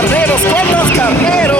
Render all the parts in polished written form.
carneros! ¿Cuántos carneros?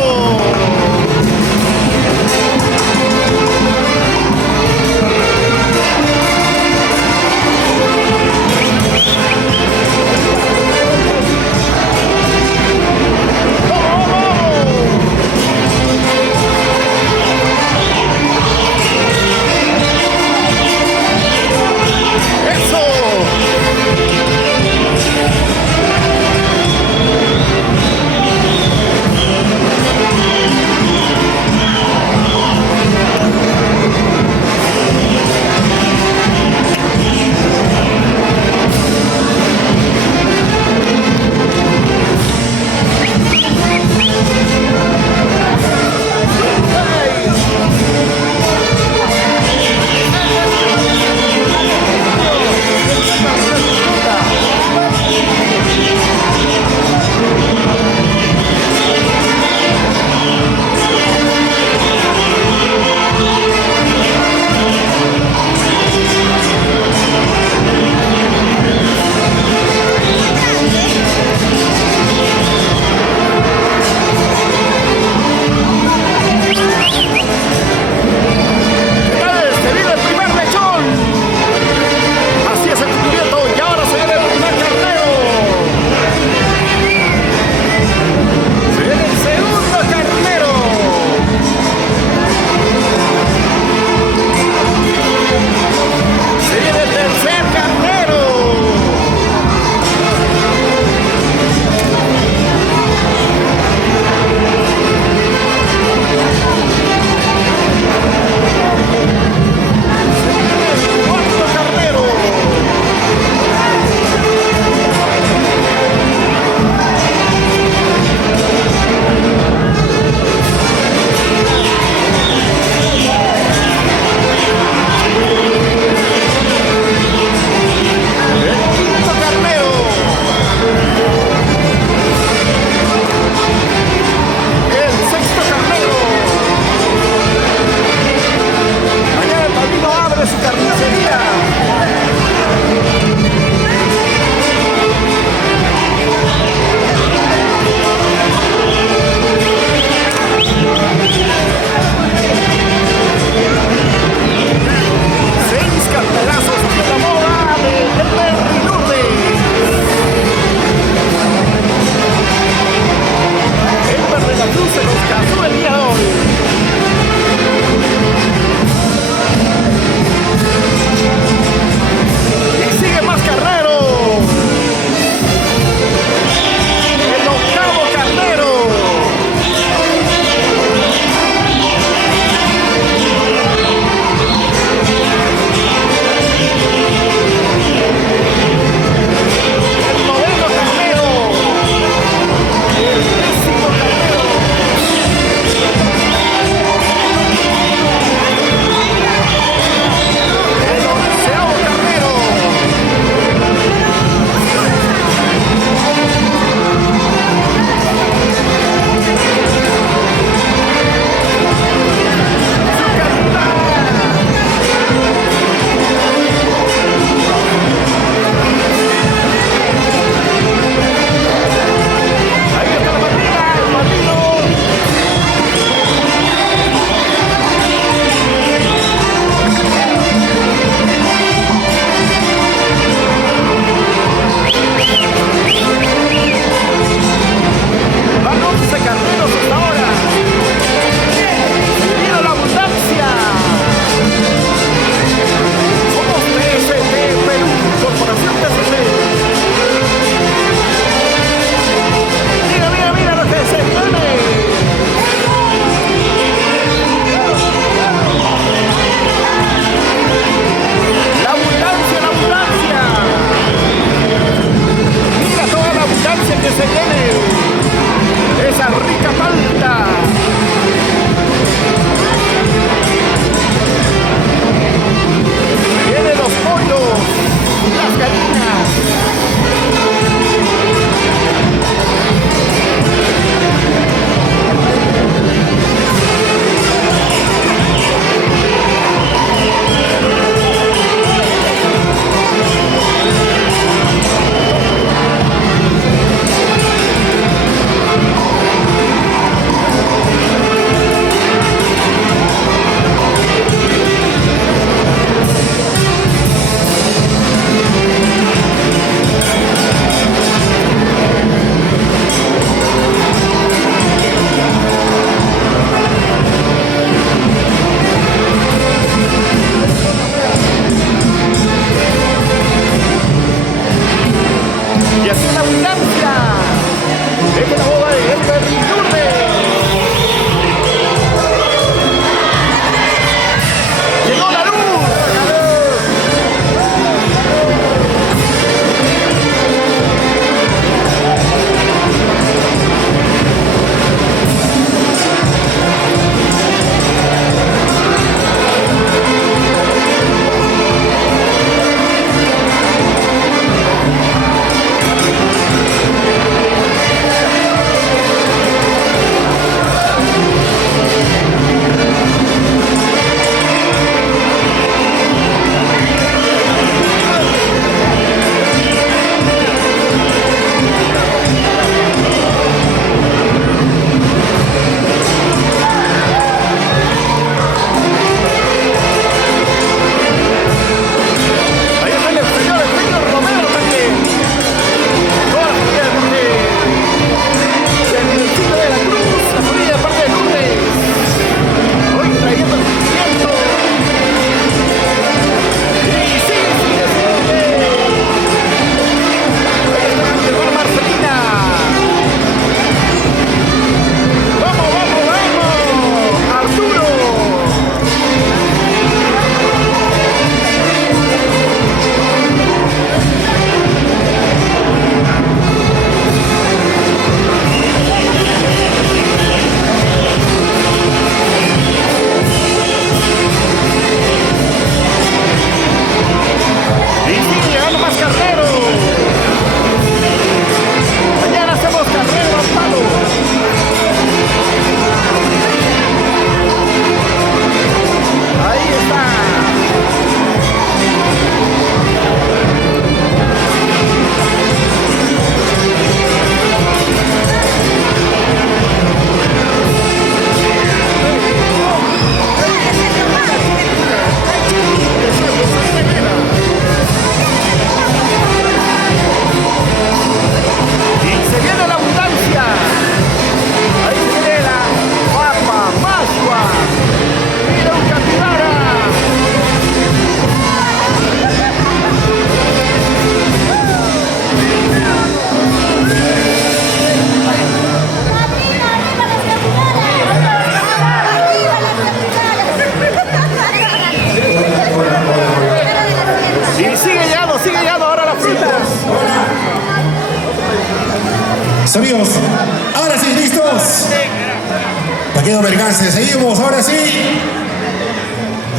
quedó percance. Seguimos, ahora sí.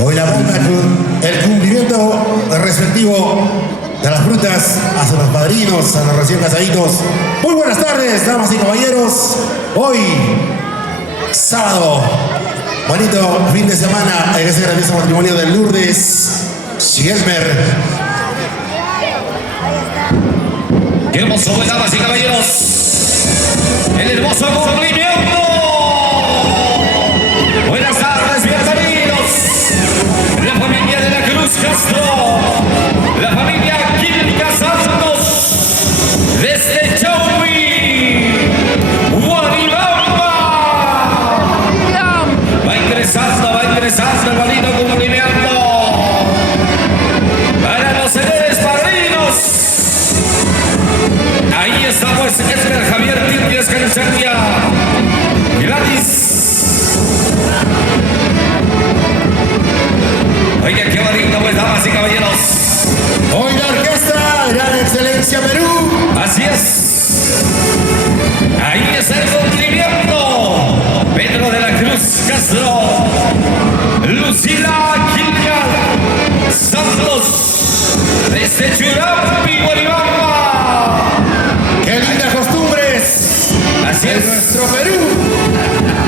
Hoy la banda con el cumplimiento respectivo de las frutas a sus padrinos, a los recién casaditos. Muy buenas tardes, damas y caballeros. Hoy, sábado, bonito fin de semana, en ese grandioso matrimonio de Lourdes Schielmer. ¡Qué hermoso, damas y caballeros! ¡El hermoso cumplimiento! Buenas tardes, bienvenidos. La familia de la Cruz Castro, la familia Química Santos, desde Chauvi, Guaribamba. Va ingresando el bonito cumplimiento para los señores padrinos. Ahí está pues Edgar Javier Limpias Cancharia. Gratis. Oiga, qué bonito, pues, damas y caballeros. Hoy la orquesta, Gran Excelencia Perú. Así es. Ahí está el cumplimiento. Pedro de la Cruz Castro. Lucila Quilca Santos. Desde Churampi, Guaribamba. ¡Qué lindas costumbres! Así es. Nuestro Perú.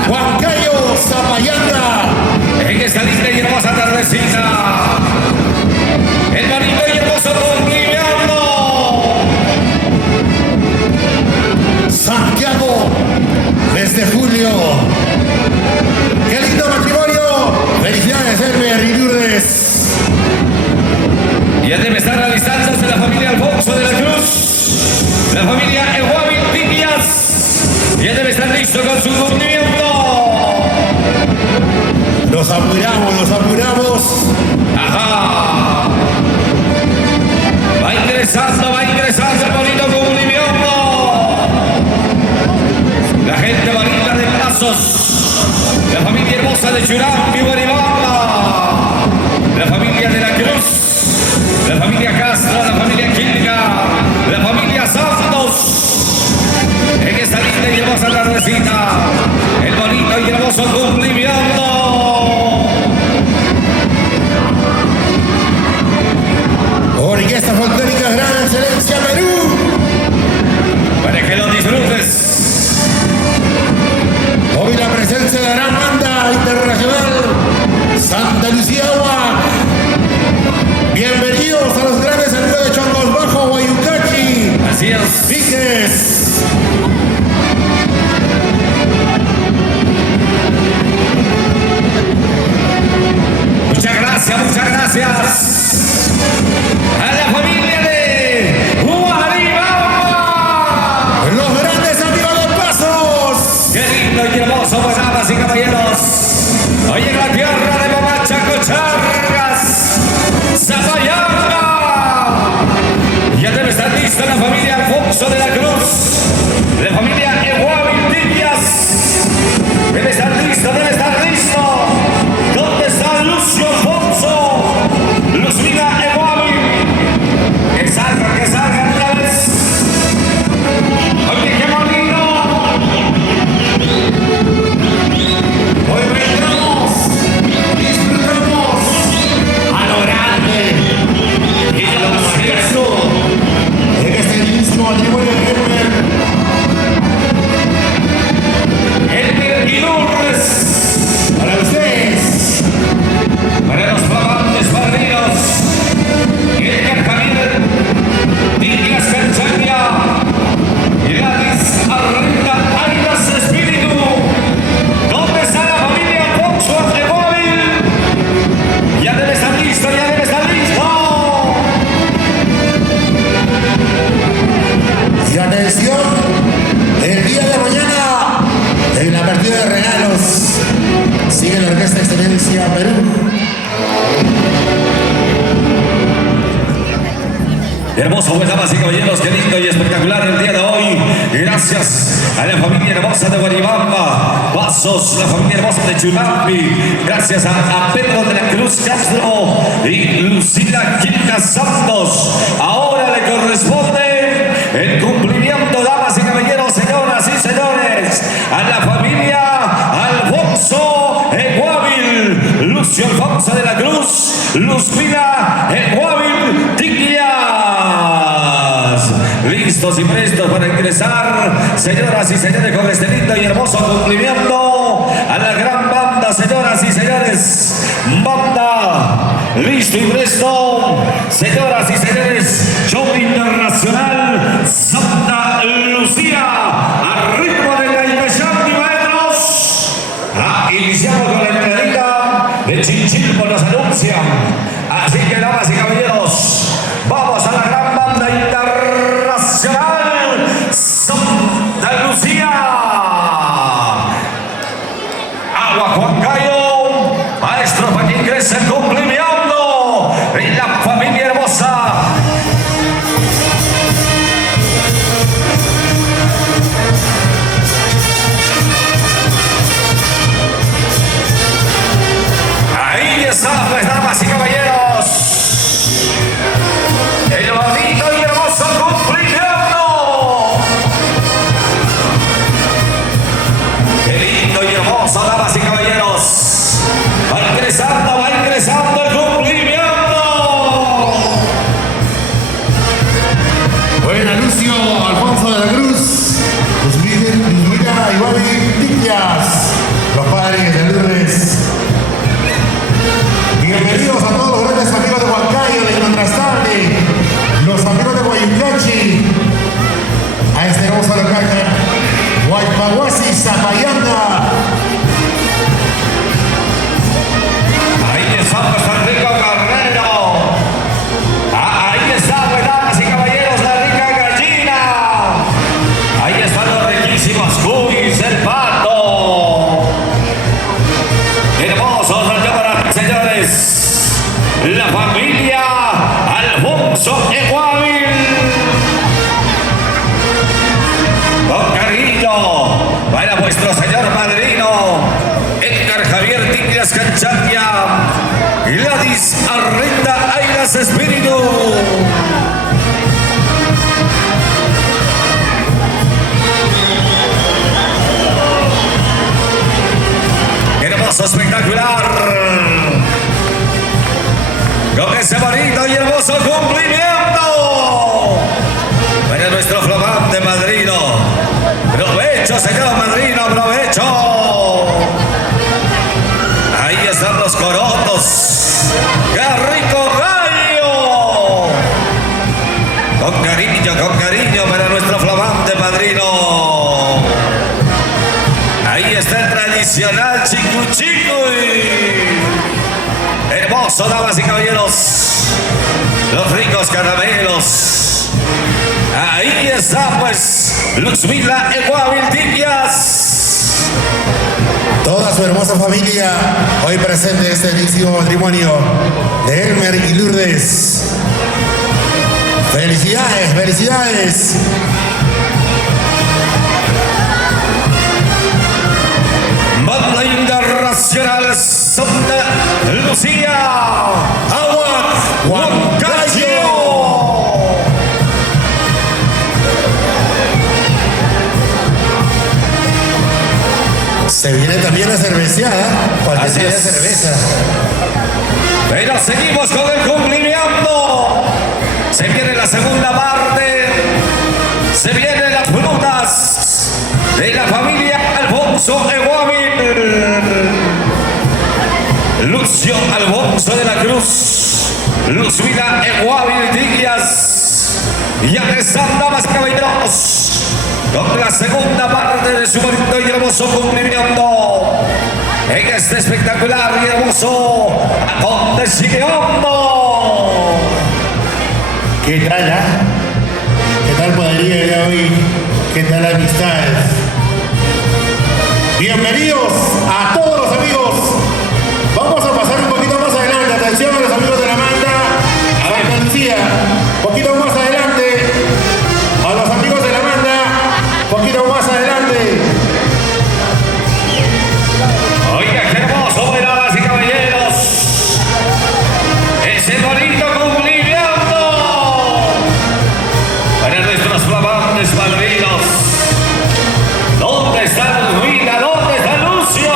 Huancayo, Zapayanga. En esta linda y hermosa tardecita, el bonito y hermoso cumplimiento. Santiago, mes de julio. ¡Qué lindo matrimonio! ¡Felicidades, Elmer y Lourdes! Ya debe estar alistándose la familia Alfonso de la Cruz, la familia Eguavin Piñas. Ya debe estar listo con su cumplimiento. Nos apuramos. Ajá. Va ingresando el bonito cumplimiento. La gente bonita de Pasos, la familia hermosa de Churampi, Guaribamba, la familia de la Cruz, la familia Castro, la familia Quilca, la familia Santos. En esta linda y hermosa tardecita, el bonito y hermoso cumplimiento. Orquesta Folclórica Gran Excelencia Perú. Para que lo disfrutes. Hoy la presencia de la gran banda internacional Santa Lucía Agua. Bienvenidos a los grandes amigos de Chongos Bajo, Guayucachi. Así es. Viques. Muchas gracias. A la familia de Guaribamba. Los grandes amigos de Pasos. Qué lindo y hermoso, pues, damas y caballeros. Hoy en la tierra de Mamacha Cochargas, Zapayanga. Ya debe estar lista la familia Alfonso de la Cruz, la familia Eguavin Piñas. Debe estar listo. ¿Dónde está Lucio Alfonso? Lucila Eguavin. Que salgan una vez. Oye, qué bonito. Hoy vendremos, disfrutamos a lo grande y a lo majestuoso. En este mismo matrimonio de Elmer y Lourdes, para ustedes, para los amantes padrinos, Edgar Javier Díaz Canchaña y Gladys Arrenda Arias Espíritu. ¿Dónde está la familia Alfonso de Móvil? Ya debe estar listo. Y atención, el día de mañana, en la partida de regalos, sigue la Orquesta Excelencia Perú. Hermoso, pues, damas y caballeros, qué lindo y espectacular el día de hoy. Gracias a la familia hermosa de Guaribamba, Pasos, la familia hermosa de Churampi. Gracias a Pedro de la Cruz Castro y Lucila Quilca Santos. Ahora le corresponde el cumplimiento, damas y caballeros, señoras y señores, a la familia Alfonso Luzmila Guavil Tiglias. Listos y prestos para ingresar, señoras y señores, con este lindo y hermoso cumplimiento a la gran banda, señoras y señores. Banda, listo y presto, señoras y señores. Show internacional Santa Lucía, a ritmo de la inversión de maestros. Iniciamos con la entradita de Chinchil por los anuncios. Así que, damas y caballeros, vamos a la gran banda internacional Santa Lucía. Agua Juan Cayo, maestro, para que ingrese el cumplimiento en la familia hermosa. Ahí está, pues, damas y caballeros, el bonito y hermoso cumplimiento. Qué lindo y hermoso, damas y caballeros. Va ingresando el cumplimiento. Buen anuncio, Alfonso de la Cruz, Luzmila y Guavil Tiglias, los padres de Lourdes. Bienvenidos a todos los grandes amigos de Huancayo, de Contrastable, los amigos de Guayucachi, a este hermoso local, Guaypaguasi, Zapayanga. Ahí está nuestro rico carnero. Ahí está, pues, damas y caballeros, la rica gallina. Ahí están los riquísimos cuis, el pato. Hermosos, señores, la familia Alfonso Guavil. Con cariño para vuestro señor padrino Edgar Javier Tiglias Canchatia, Gladys Arrenda Airas Espíritu. Hermoso, espectacular, con ese bonito y hermoso cumplimiento para nuestro flamante padrino. Provecho, señor padrino, provecho. Ahí están los corotos. ¡Qué rico gallo! Con cariño para nuestro flamante padrino. Ahí está el tradicional chicuchicuy. Hermoso, damas y caballeros, los ricos caramelos. Ahí está, pues, Luzmila Guavil Tiglias. Toda su hermosa familia hoy presente en este bellísimo matrimonio de Elmer y Lourdes. ¡Felicidades, felicidades! Banda internacional Santa Lucía, Agua Huancayo. Se viene también la cerveceada, para que Así sea es. cerveza. Pero seguimos con el cumplimiento. Se viene la segunda parte. Se vienen las frutas de la familia Alfonso Guavil. Lucio Alfonso de la Cruz, Luzmila Guavil Tiglias. Y aquí están, damas y caballeros, con la segunda parte de su bonito y hermoso cumplimiento en este espectacular y hermoso acontecimiento. ¿Qué tal, ¿Qué tal podría ir hoy? ¿Qué tal amistades? Bienvenidos a todos los amigos. Vamos a pasar un poquito más adelante. Atención a los amigos de la banda Santa Lucía. Un poquito más adelante. A los amigos de la banda. Un poquito más adelante. Oiga, qué hermoso, damas y caballeros. Ese bonito cumplimiento para nuestros flamantes padrinos. ¿Dónde está Luzmila? ¿Dónde está Lucio?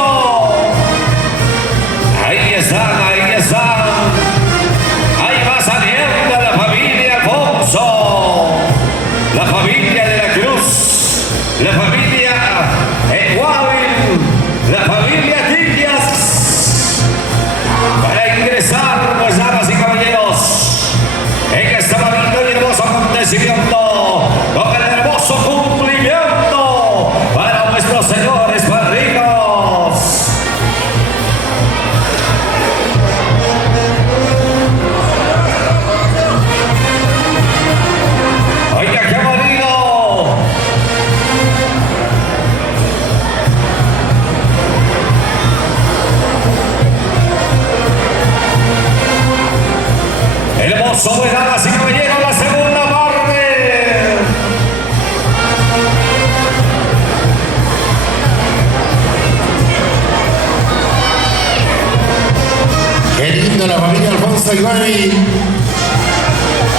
Alfonso y Barbie,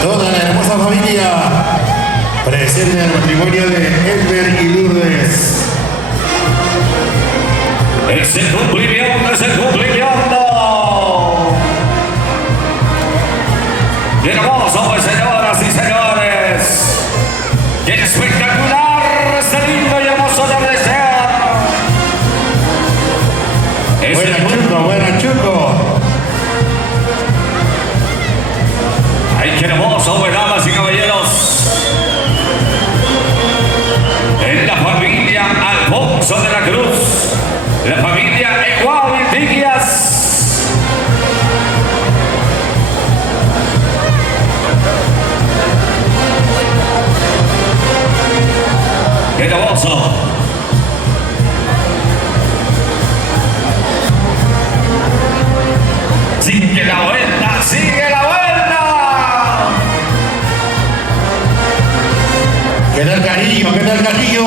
toda la hermosa familia presente en el matrimonio de Edmer y Lourdes. Es el cumplimiento, es el cumplimiento. ¡Qué hermoso, pues, señoras y señores! ¡Qué espectacular este lindo y hermoso atardecer! Buena Chuco. ¡Ay, qué hermoso, pues, damas y caballeros! En la familia Alfonso de la Cruz, la familia Eguavitillas. ¡Qué hermoso! ¡Sigue la vuelta! ¡Sigue la vuelta! ¿Qué tal Carrillo? ¿Qué tal Carrillo?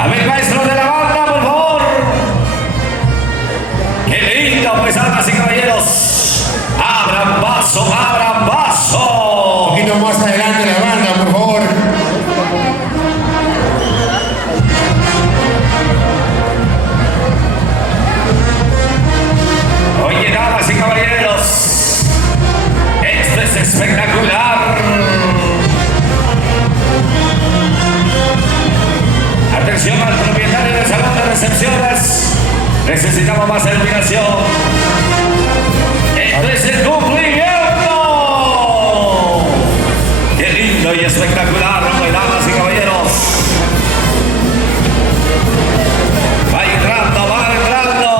A ver, maestro de la banda, por favor. ¡Qué lindo, pues, damas y caballeros! ¡Abran paso, abran paso! Un poquito más adelante la banda, por favor. Oye, damas y caballeros, esto es espectacular. Atención al propietario del salón de recepciones. Necesitamos más iluminación. Esto es el cumplimiento. Qué lindo y espectacular, damas y caballeros. Va entrando, va entrando.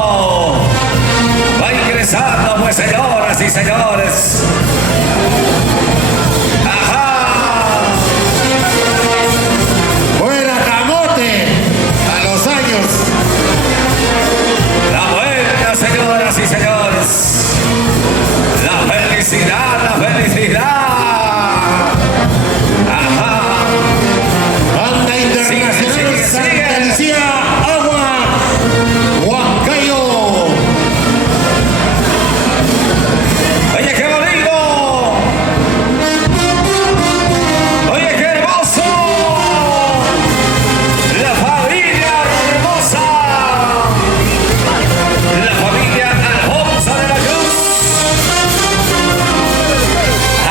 Va ingresando, pues, señoras y señores. ¡Ajá! Buena camote. A los años. La vuelta, señoras y señores. La felicidad, la felicidad. Ajá. Banda Internacional Sigue, sigue, sigue. Santa Lucía, Agua, Huancayo. Oye, qué bonito. Oye, qué hermoso. La familia hermosa. La familia Alfonso de la Cruz.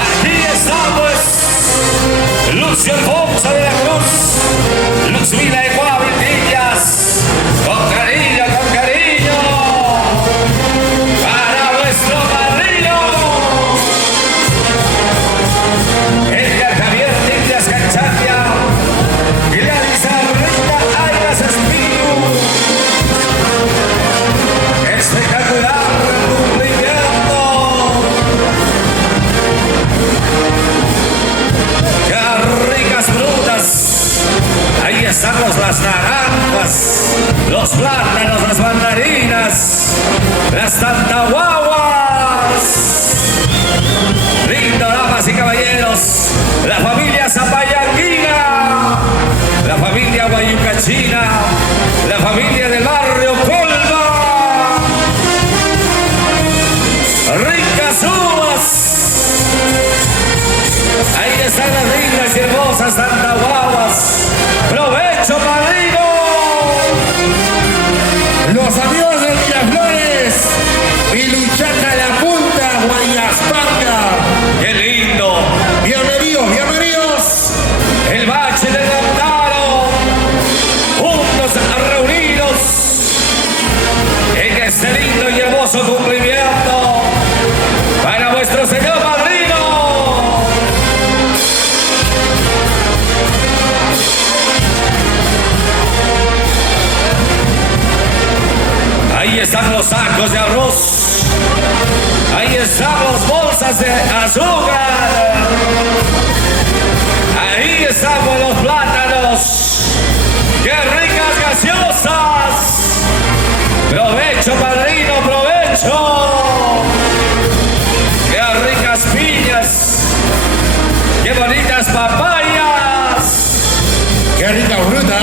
Aquí estamos. Lucio Alfonso de la Cruz. Luzmila Eguavitillas. Con cariño, con cariño. Para vuestro padrino. Edgar Javier Díaz Canchatia. Gladys Arreta Arias Espíritu. Espectacular cumplimiento. ¡Qué ricas frutas! Ahí estamos las naranjas, los plátanos, las mandarinas, las tantahuaguas. Lindo, damas y caballeros, la familia Zapayanguina, la familia Guayucachina, la familia del barrio Colma. Ricas uvas. Ahí están las lindas y hermosas tantahuaguas. ¡Provecho, padrino! Los amigos de Miraflores, Piluchaca La Punta, Guayaspanga. ¡Qué lindo! Bienvenidos, bienvenidos. El bache de Lautaro, juntos reunidos en este lindo y hermoso cumplimiento para vuestro señor padrino. Ahí están los sacos de arroz, ahí están las bolsas de azúcar, ahí estamos los plátanos. ¡Qué ricas gaseosas! ¡Provecho, padrino, provecho! ¡Qué ricas piñas! ¡Qué bonitas papayas! Qué rica fruta.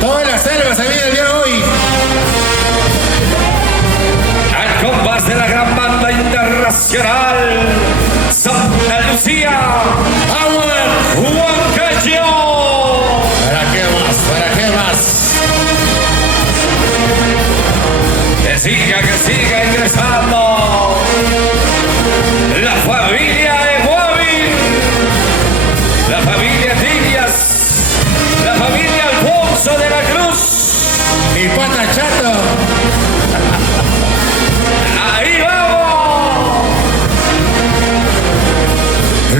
Todas las Nacional Santa Lucía, Huancayo. ¿Para qué más? ¿Para qué más? Que siga ingresando la familia de Guavi, la familia Tibias, la familia Alfonso de la Cruz. Mi pata chato. Ahí vamos.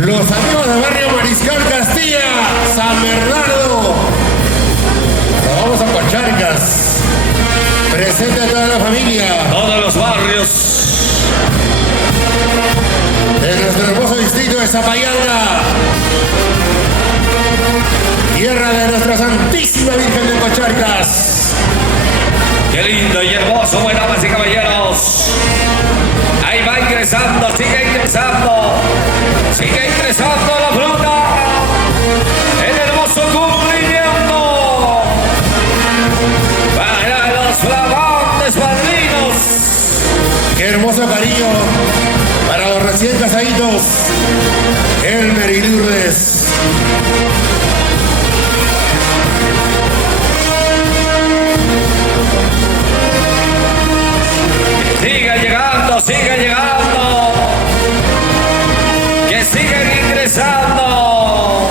Los amigos del barrio Mariscal Castilla, San Bernardo. Nos vamos a Cocharcas. Presente a toda la familia Todos los barrios de nuestro hermoso distrito de Zapayanga, tierra de nuestra Santísima Virgen de Cocharcas. Qué lindo y hermoso, buenas damas y caballeros. Ahí va ingresando, sigue ingresando la fruta. El hermoso cumplimiento para los flamantes padrinos. Qué hermoso cariño para los recién casaditos, Elmer y Lourdes. Siga llegando, que sigan ingresando.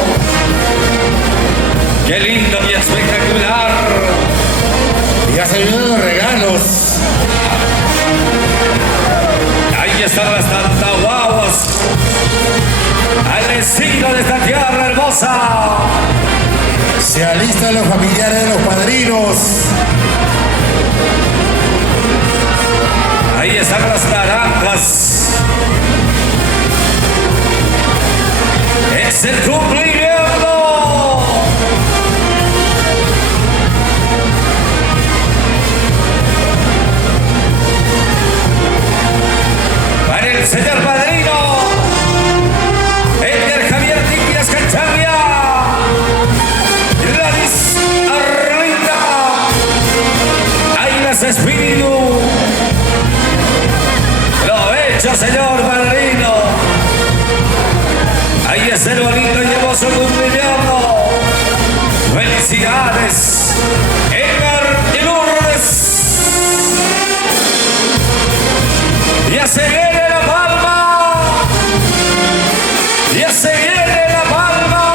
Qué lindo y espectacular. Ya se vienen los regalos. Ahí están las tantahuaguas al estilo de esta tierra hermosa. Se alistan los familiares de los padrinos. Ahí están las naranjas. Es el cumplimiento. Para el señor padrino, Edgar Javier Tibias Canchavia, Gladys Arlita, Ainas Espíritu. Lo hecho, señor padrino. Ahí es el bonito y hermoso cumplimiento. Felicidades, Edgar y Lourdes. Ya se viene la palma. Ya se viene la palma.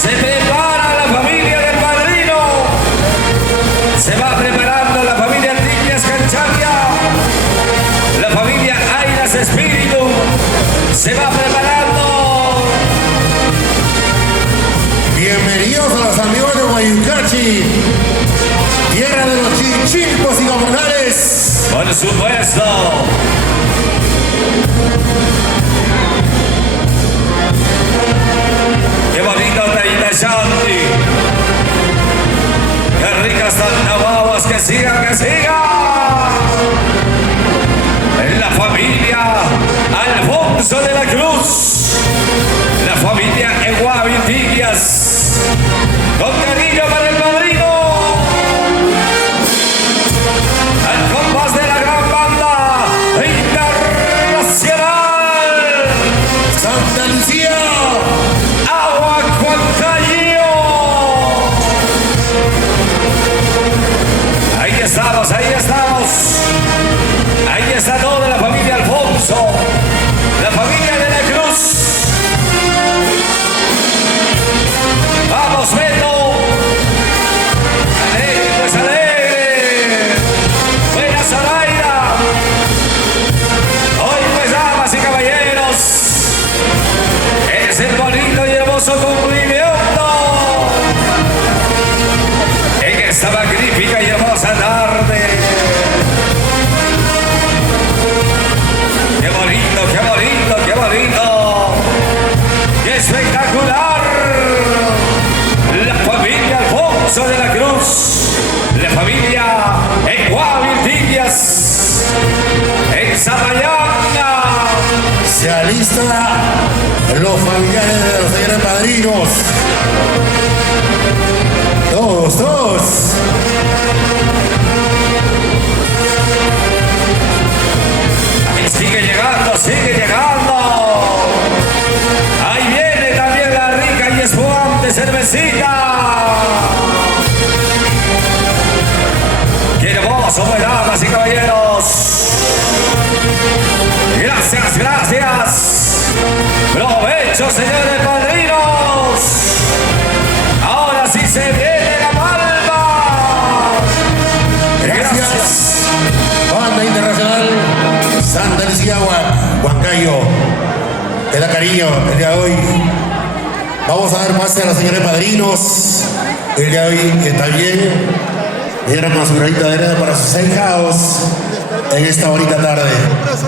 Se prepara la familia del padrino. Se va preparando la familia Tibias Canchavia. La familia Ainas Espíritu se va preparando. Bienvenidos a los amigos de Guayucachi, tierra de los chinchilpos y gamonales. Por supuesto. Qué bonito Taita Shanti. Qué ricas tantahuaguas, que sigan. La familia Alfonso de la Cruz, la familia Eguavi Tibias, con cariño para el padrino, al compás de la gran banda internacional Santa Lucía. Agua Huancayo. Ahí estamos. Ahí está toda la familia Alfonso, la familia de la Cruz. Vamos, Beto. Alegre, pues alegre. Buena Zoraida. Hoy, pues, damas y caballeros, es el bonito y hermoso cumplimiento en esta magnífica y hermosa tarde. ¡Qué espectacular! La familia Alfonso de la Cruz, la familia Eguavi Tibias, en Zapayanga. Se alista los familiares de los señores padrinos. Todos. sigue llegando. Ahí viene también la rica y espumante cervecita. ¡Qué hermoso, damas y caballeros! Gracias, gracias. Provecho, señores padrinos. Ahora sí se viene la palma. Gracias. Banda Internacional Santa Lucía, Huancayo. Te da cariño el día de hoy. Vamos a dar pase a los señores padrinos. El día de hoy también dieron con su granito de arena para sus ahijados en esta bonita tarde.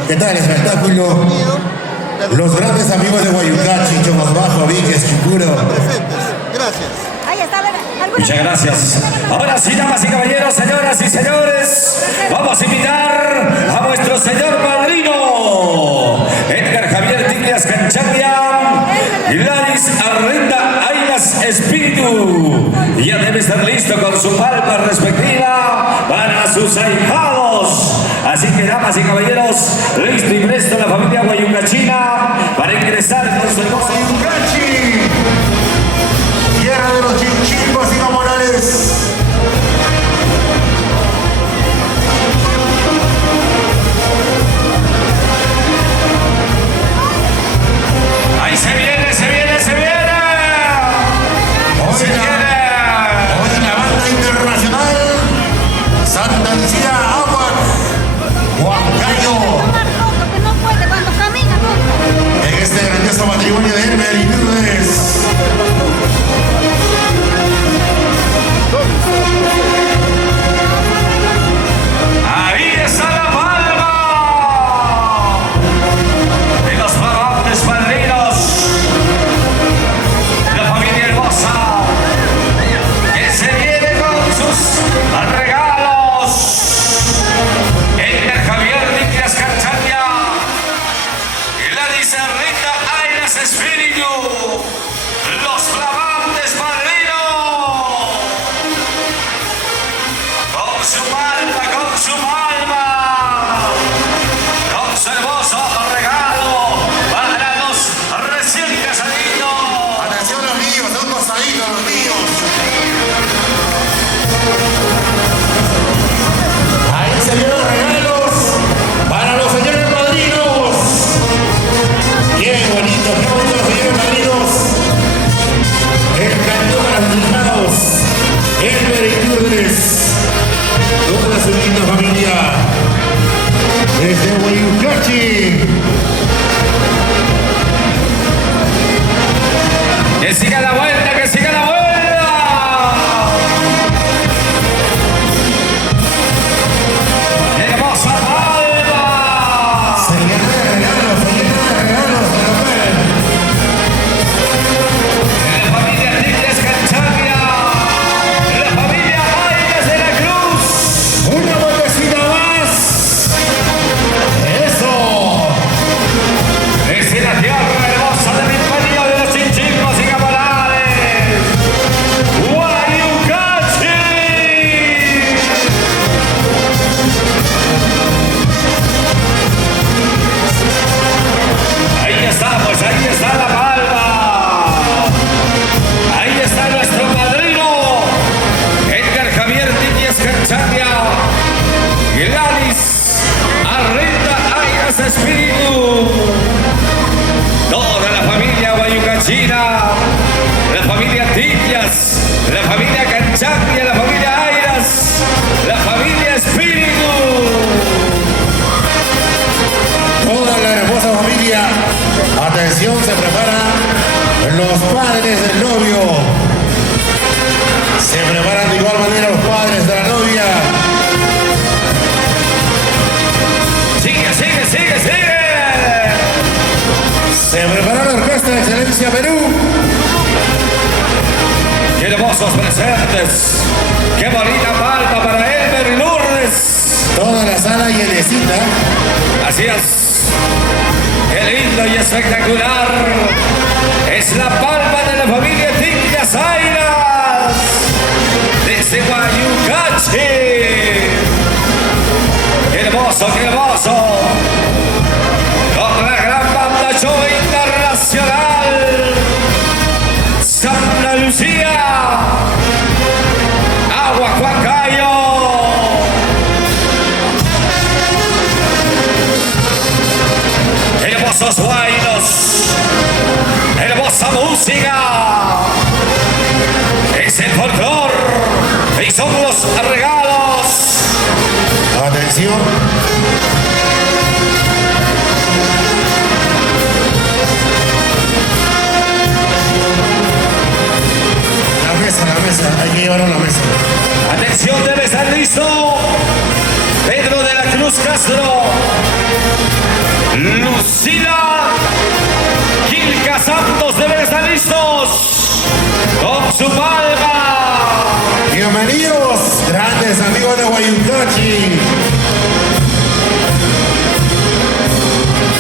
¿Qué tal el espectáculo? Los grandes amigos de Guayucachi, Chomas Bajo, Víquez, Chucuro. Gracias. Ahí está, Muchas gracias. Ahora sí, damas y caballeros, señoras y señores, vamos a invitar a nuestro señor padrino, Edgar Javier Tiglias Canchandia, Gladys Arrenda Ailas Espíritu. Ya debe estar listo con su palma respectiva para sus ahijados. Así que, damas y caballeros, listo y presto la familia guayucachina para ingresar con su hermoso Guayucachi, tierra de los chinchilpos y Morales. Ahí se viene, se viene, se viene. Hoy la banda internacional Santa Lucía Agua, Huancayo. que no puede cuando camina, ¿no? En este grandioso matrimonio de Elmer y Lourdes. Ahí está la palma de los flamantes padrinos, la familia hermosa que se viene con sus regalos. Edgar Javier Tiglias Canchandia, Gladys Arrenda Ailas Espíritu, los flamantes padrinos. Con su palma, con su hermoso regalo para los recién casaditos. Atención los niños, de un costadito los niños. Ahí se vienen los regalos para los señores padrinos. Qué bonito los señores padrinos. El cantón para los diputados, Elmer y Lourdes. Toda su linda familia desde Guayucachi. Que siga la vuelta, que siga la vuelta. ¡Qué hermosa palma! Se llena de regalos, La familia Tiglias Canchandia, la familia Ailas de la Cruz. una vueltecita más. Eso. Desde la tierra hermosa de mi familia de los chinchillos y camarales. Guayucachi. Ahí está, pues ahí está la palma. Ahí está nuestro padrino, Edgar Javier Tiglias Canchandia, Gladys Arrenda Ailas Espíritu. Toda la familia guayucachina, la familia Tiglias, la familia Canchandia, la familia Airas, la familia Espíritu. Toda la hermosa familia. Atención, se preparan los padres del novio. Se preparan de igual manera los padres de la novia. Sigue, sigue, sigue, sigue. Se prepara la Orquesta de Excelencia Perú. Qué hermosos presentes. Qué bonita palma para Elmer y Lourdes. Toda la sala llenecita. Así es. Qué lindo y espectacular. Es la palma de la familia Tiglias Ailas desde Guayucachi. Qué hermoso, qué hermoso. Con la hermosos bailos, hermosa música. Es el folclor y son los regalos. Atención. La mesa, hay que llevarlo a la mesa. Atención, debe estar listo. Pedro de la Cruz Castro, Lucila, Gilca Santos deben estar listos con su palma. Bienvenidos, grandes amigos de Guayucachi.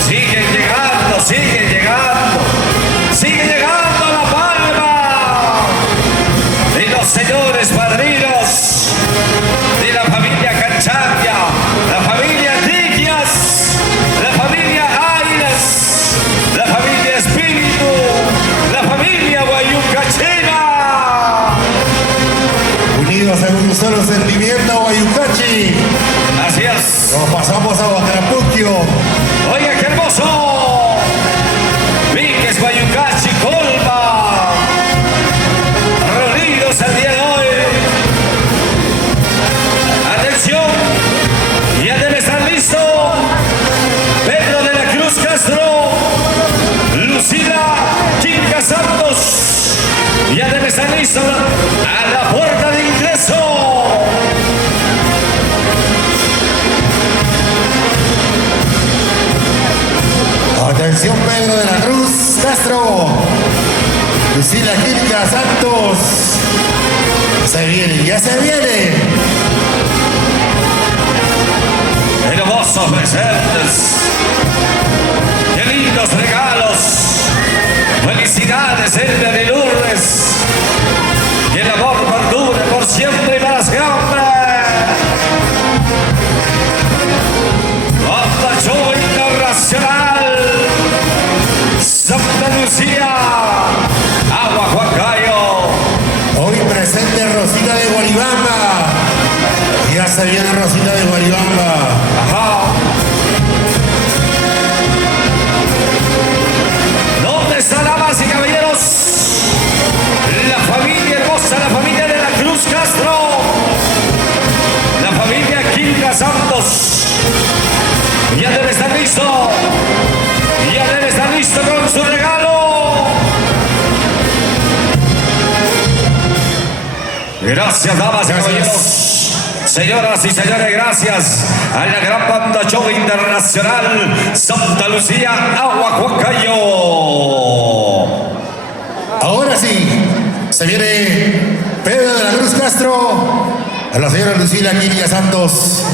Siguen llegando, siguen llegando, sigue llegando la palma de los señores padrinos de la familia Canchandia, la familia Tiquias, la familia Aires, la familia Espíritu, la familia Guayucachina. Unidos en un solo sentimiento, Guayucachi. Así es. Nos pasamos a Guatrapuquio. Oiga, qué hermoso. Víquez, Guayucachi, Colma. Reunidos el día de hoy. Atención. Ya debe estar listo. Pedro de la Cruz Castro. Lucila, Gilca Santos. Ya debe estar listo a la puerta de ingreso. Atención, Pedro de la Cruz Castro. Lucila, Gilca Santos. Se viene, ya se viene. Hermosos presentes, qué lindos regalos, felicidades, Elvia de Lourdes, que el amor perdure por siempre y para siempre. Banda Show Internacional, Santa Lucía, Agua Huancayo. Hoy presente Rosita de Guaribamba. Ya se viene Rosita de Guaribamba. Ajá. ¿Dónde están, damas y caballeros? La familia hermosa, la familia de la Cruz Castro, la familia Gilca Santos. Ya debe estar listo. Ya debe estar listo con su regalo. Gracias, damas y caballeros. Señoras y señores, gracias a la gran banda Show Internacional Santa Lucía, Agua Huancayo. Ahora sí, se viene Pedro de la Cruz Castro, a la señora Lucila, Gilca Santos,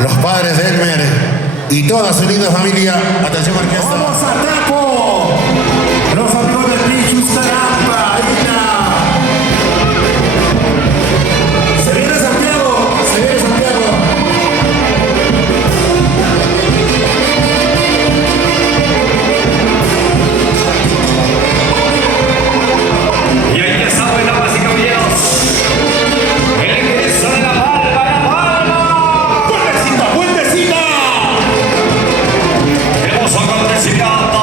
los padres de Elmer y toda su linda familia. Atención, orquesta. ¡Vamos a Tapo! Los amigos de Pichus Tarampa, ahí está. Se viene Santiago, se viene Santiago. Y ahí está, damas y caballeros, el ingreso de la palma, la palma. ¡Puentecita, puentecita! Hermoso acontecimiento.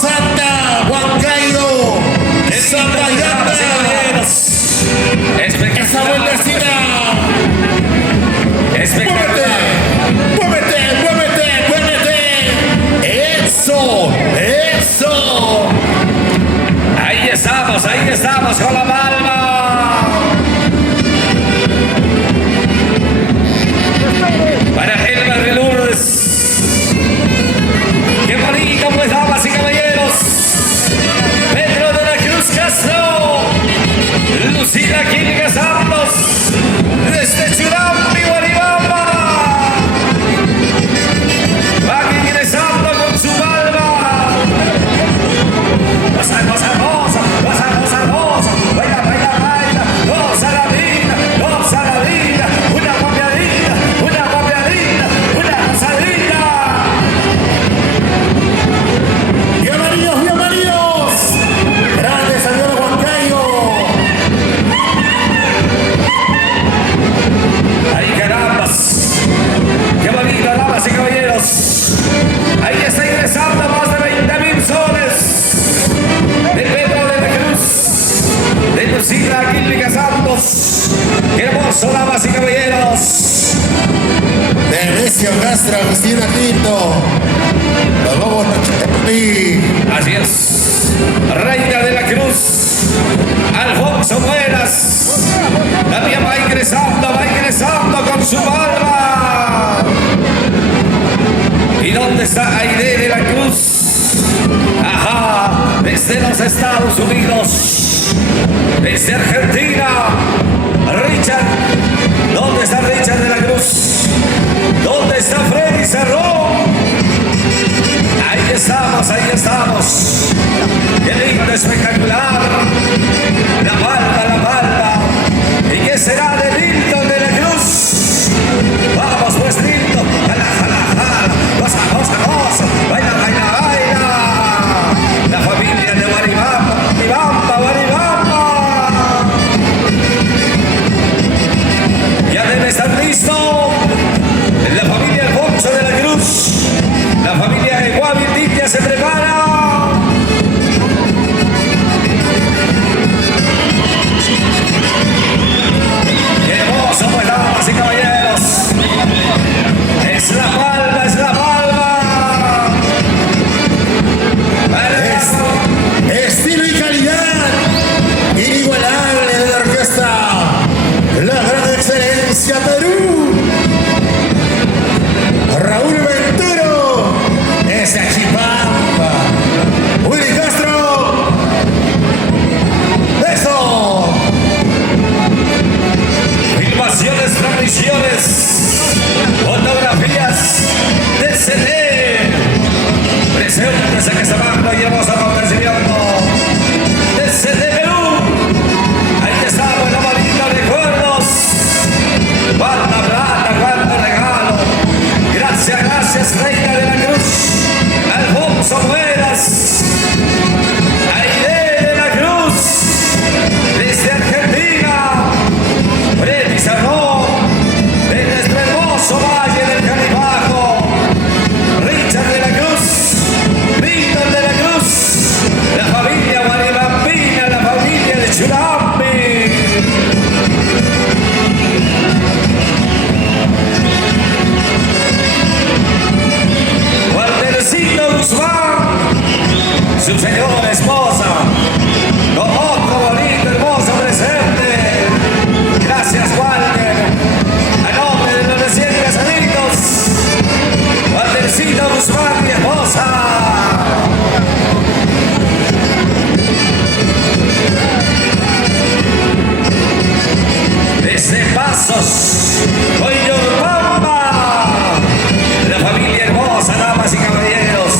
Santa, Huancayo, Zapayanda, esa vueltecita. Espectacular. Muévete, muévete, muévete. Eso, eso. Ahí estamos con la palma. Para Elmer de Lourdes. Qué bonito, pues, damas y caballeros. Pedro de la Cruz Castro. Lucila Quilga Santos. Desde Churambi, Guaribamba. Van ingresando con su palma. Goza, goza, goza, goza, goza, goza. Baila, baila, baila. Goza la vida, goza la vida. Una copiadita, una copiadita, una gozadita. Bienvenidos, bienvenidos. Grandes amigos de Huancayo. Ahí carambas. Qué bonito, damas y caballeros. Ahí está ingresando más de 20,000 soles. De Pedro de la Cruz. De Lucila Quilga Santos. Qué hermoso, damas y caballeros. De Necio Castro, Agustina Tinto. Los Lobos Nochepi. Así es. Reina de la Cruz. Alfonso Mueras. También va ingresando con su palma. ¿Y dónde está Aide de la Cruz? Ajá, desde los Estados Unidos. Desde Argentina. Richard. ¿Dónde está Richard de la Cruz? ¿Dónde está Freddy Cerrón? Ahí estamos. Qué lindo, espectacular. La palma. ¿Y qué será de Milton de la Cruz? Vamos pues, Milton. Jala. Goza. Baila. La familia de Guaribamba. Ya debe estar listo. La familia Alfonso de la Cruz. La familia de Guavirtín ya se prepara. Qué hermoso, pues, damas y caballeros. Es la palma. Estilo y calidad inigualable de la orquesta. La gran excelencia Perú. Raúl Venturo. Es de Achipampa. Willy Castro. Eso. Filmaciones, transmisiones, fotografías de CD. Preséntese que se manda y hermoso acontecimiento de CD Perú. Ahí estamos, la bonita recuerdos. Cuánta plata, cuánto regalo. Gracias, Reina de la Cruz. Alfonso Mueras. Aide de la Cruz. Desde Argentina. Freddy Cerrón. De nuestro hermoso Valle del Canibajo. Richard de la Cruz. Milton de la Cruz. La familia Guaribambina. La familia de Churambi. Waltercito Guzmán, su señora esposa, con otro bonito, hermoso presente. Gracias, Walter. A nombre de los recién casaditos, Waltercito Guzmán, mi esposa. Desde Pasos, Coyolpamba, la familia hermosa, damas y caballeros.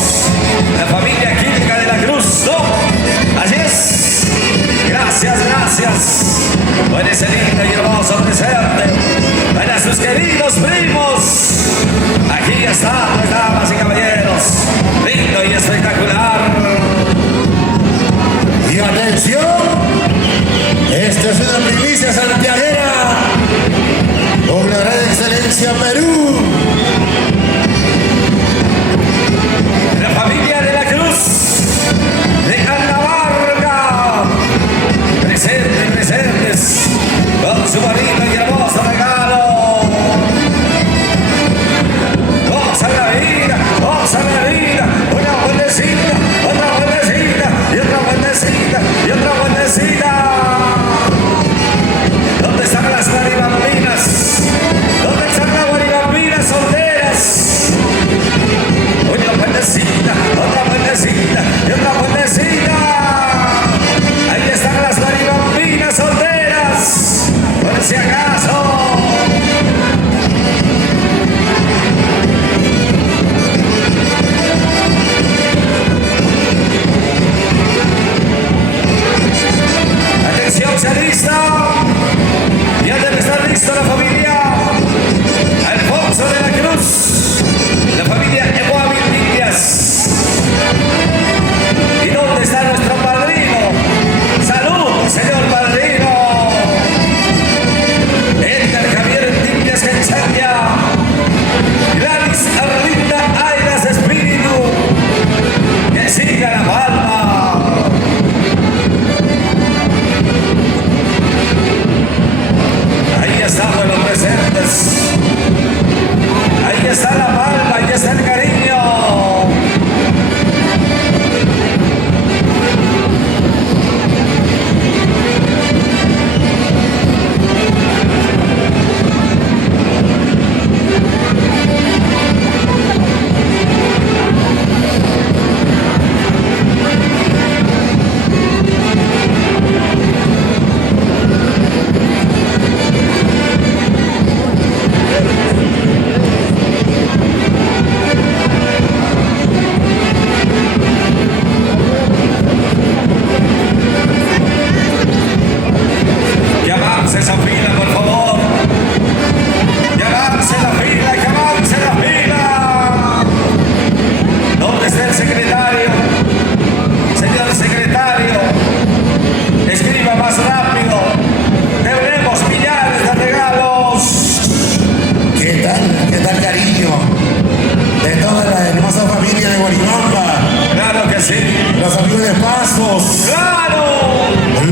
hermosa familia de Guaribamba, Claro que sí. los amigos de Pasos, ¡Claro!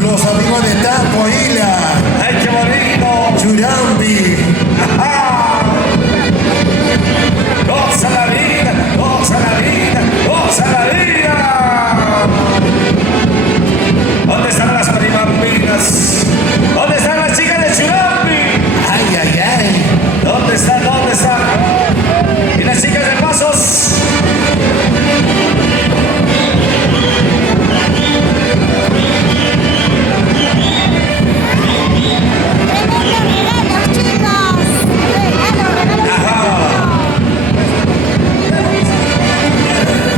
los amigos de Tapo, Isla, ¡Ay, qué bonito! Churambi, ¡Ajá! ¡Goza la vida! ¡Goza la vida! ¡Goza la vida! ¿Dónde están las maribambinas? ¿Dónde están las chicas de Churambi? ay, ay, ay. ¿Dónde están? ¿Dónde están? ¿Y las chicas de Pasos? Regalos, chicos. Regalos. Ajá.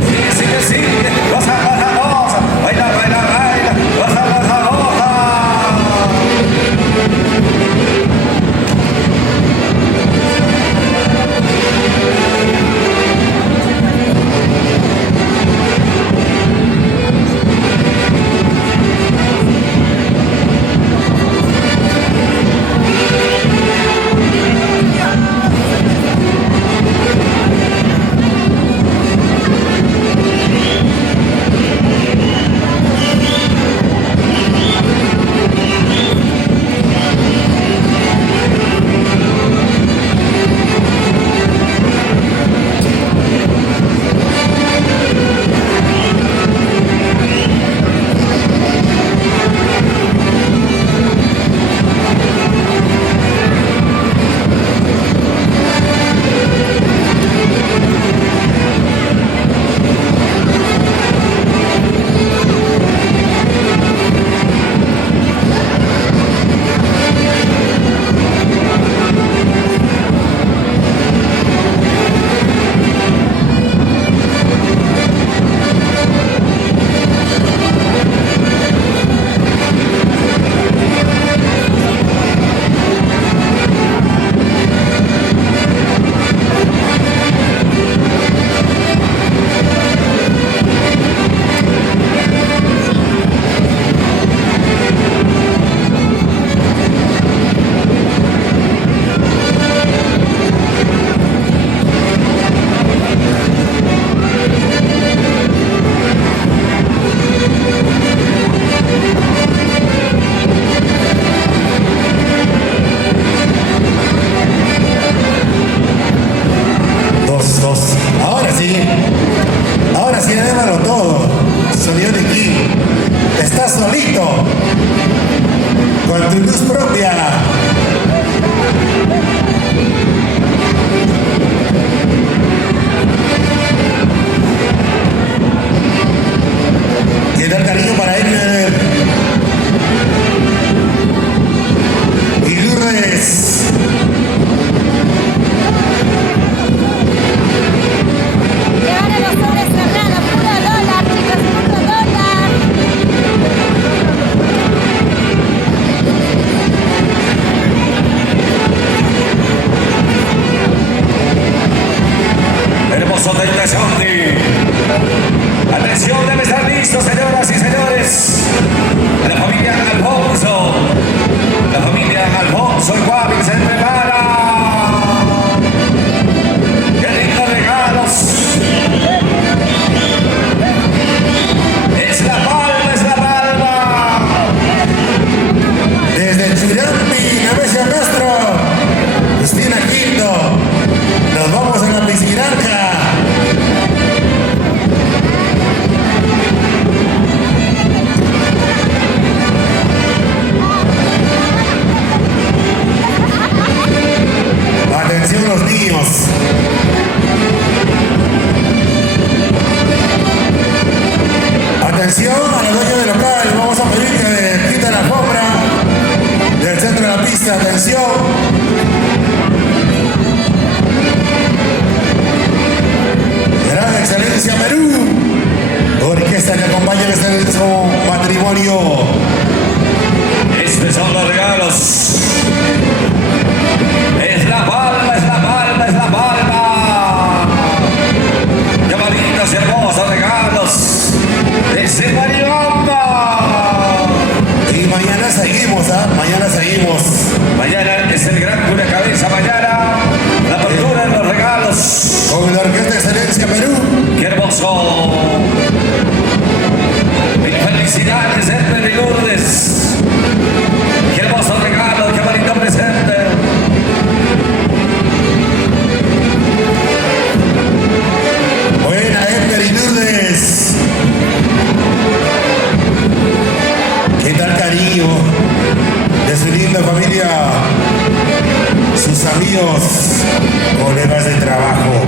Sigue, sigue, sigue. Goza, goza, goza. Baila, baila, baila. Goza, goza, goza. Ahora sí, démalo todo. Sonido de aquí. Estás solito. Con tu luz propia. ¿Qué tal cariño para él? Y Lourdes. Llevar a los sobres cerrados, puro dólar, chicos, puro dólar. Hermoso tentación. Atención, debe estar listo, señoras y señores. La familia Alfonso. La familia Alfonso y Guavi se prepara. ¡Qué lindos regalos! Es la palma, es la palma. Desde Churambi, Nevesia Castro, Cristina Quinto, nos vamos a la piscinarca. Atención los niños. Atención a la dueña del local, vamos a pedir que quite la alfombra del centro de la pista. Atención. Gran Excelencia Perú, orquesta que acompaña este hermoso matrimonio. Estos son los regalos. Es la palma, es la palma, es la palma. Llamaditos y hermosos regalos. Desde Guaribamba. Y mañana seguimos, ¿ah? Mañana seguimos. Mañana hermoso. Mil felicidades, Edmer y Lourdes. Qué hermoso regalo, qué bonito presente. Buena, Edmer y Lourdes. ¿Qué tal cariño de su linda familia? Sus amigos, colegas de trabajo.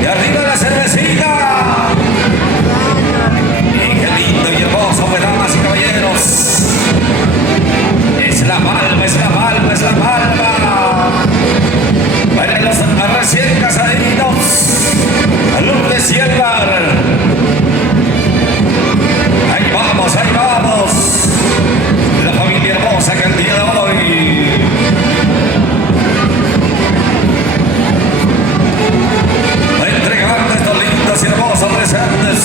Y arriba la cervecita. Y qué lindo y hermoso, pues, damas y caballeros. Es la palma, es la palma, es la palma. Para los recién casaditos, Lourdes y Edmer. Ahí vamos, ahí vamos. La familia hermosa que el día de hoy entregando estos lindos y hermosos presentes.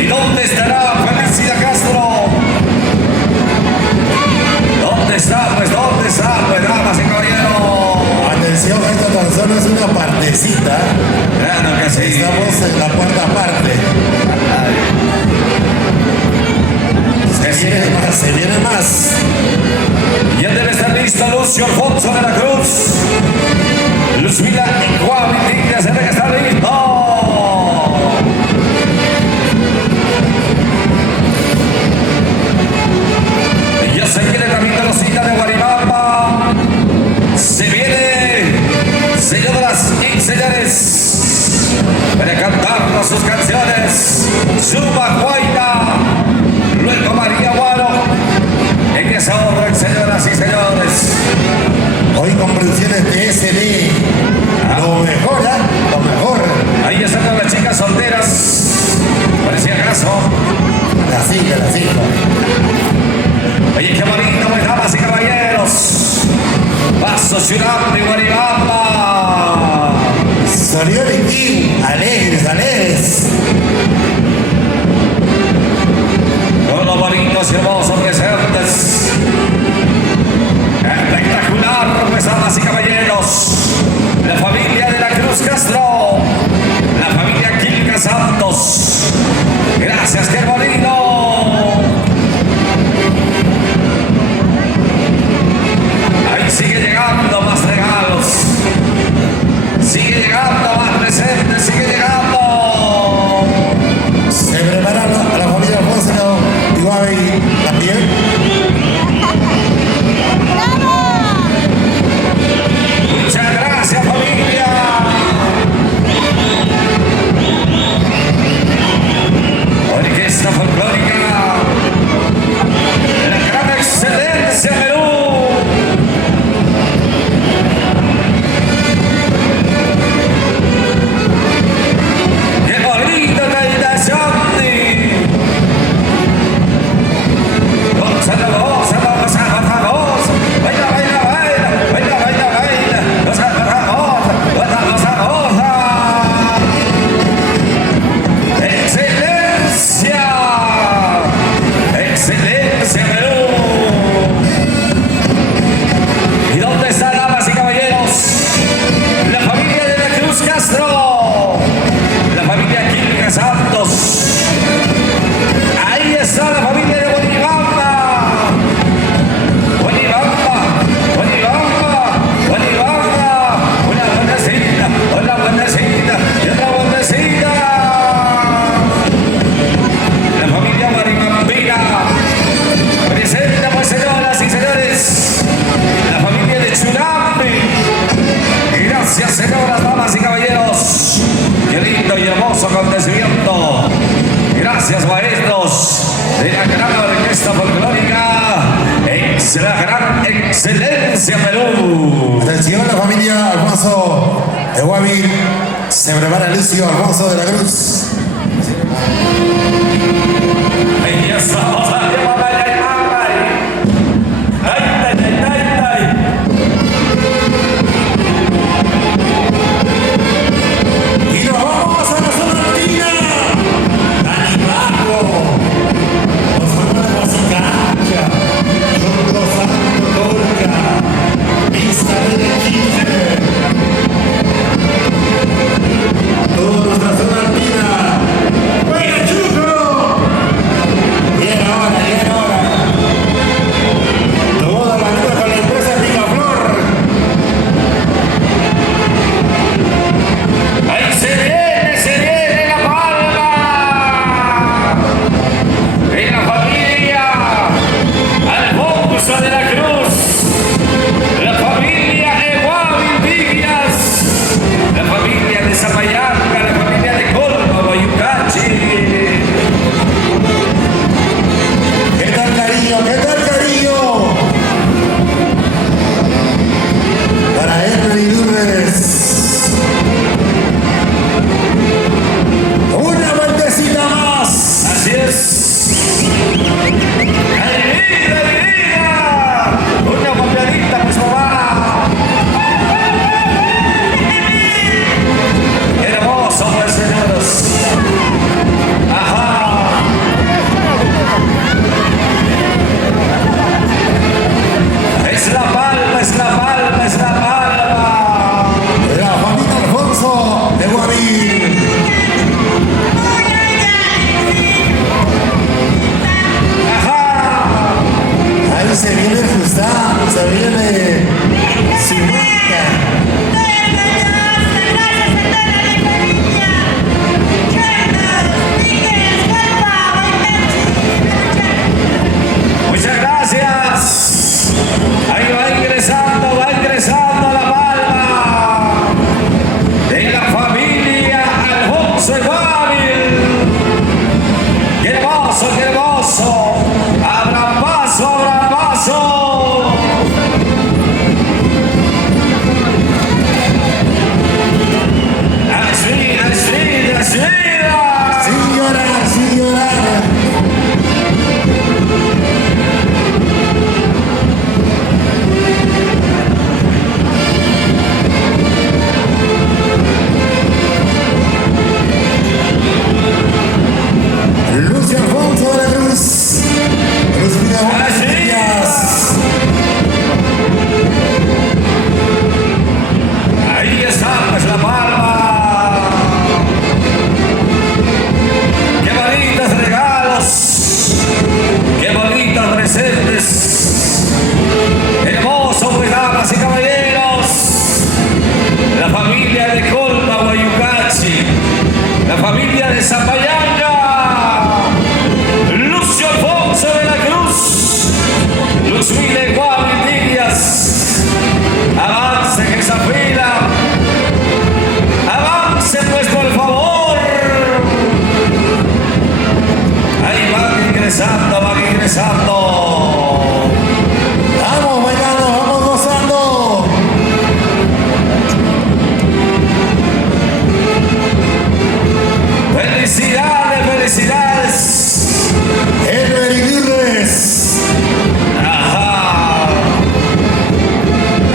¿Y dónde estará Felicidad Castro? ¿Dónde está? Pues, damas y caballeros. Atención, esta tan solo es una partecita. Claro que sí. Estamos en la cuarta parte. Se viene más. Ya debe estar listo Lucio Alfonso de la Cruz. Luzmila Guavitinga se ve que está listo. Ya se viene también la Rosita de Guaribamba. Se viene, señoras y señores, para cantarnos sus canciones. Suba Guaita, luego María Guaro. En esa obra, señoras y señores. Hoy con producciones de SD. Lo mejor, ¿eh? Lo mejor. Ahí están las chicas solteras. Por si acaso. La cinco. Oye, qué bonito, pues, damas y caballeros. Paso Ciudad de Guaribamba. Sonido y King, alegres. Todos los bonitos y hermosos presentes. Espectacular, pues, damas y caballeros. La familia de la Cruz Castro. La familia Quilca Santos. Gracias, qué bonito. Ahí sigue llegando más regalos. Sigue llegando más presentes, sigue llegando. Se prepara la familia Alfonso y Guavi también. Muchas gracias, familia. Orquesta folclórica. La gran excelencia Perú. ¡Qué bonito Caída Shanti! Gózalo, gózalo, gózalo, famoso. Baila, baila, baila, baila, baila, baila. Gózalo, famoso, gózalo, gózalo. ¡Excelencia! ¡Excelencia, Perú! ¿Y dónde están, damas y caballeros? La familia de la Cruz Castro. La familia Quilca Santos. Ahí está la familia de Guaribamba. Guaribamba. Una buenecita y otra buenecita. La familia guaribambina. Presenta, pues, señoras y señores, la familia de Churambi. Gracias, señoras, damas y caballeros. Qué lindo y hermoso acontecimiento. Gracias, maestros de la gran orquesta folclórica. La gran excelencia Perú. Atención, la familia Alfonso de Guavi. Se prepara Lucio Alfonso de la Cruz. Ahí estamos. Y nos vamos a la zona andina. Dani Paco. paso, abran paso, abran paso. Así, así, así. Sin llorar, sin llorar. Lucio Alfonso de la Cruz. Cruz Díaz. Ahí está, pues la palma. Qué bonitos regalos, qué bonitos presentes. Hermosos, pues, damas y caballeros. La familia de Colma, Guayucachi. La familia de Zapayanga. Lucio Alfonso de la Cruz. Luzmila Guavi Díaz. Avancen esa fila. Avancen pues por favor. Ahí van ingresando, van ingresando. Vamos bailando, vamos gozando. Felicidades, felicidades. Edgar Iglesias. Ajá.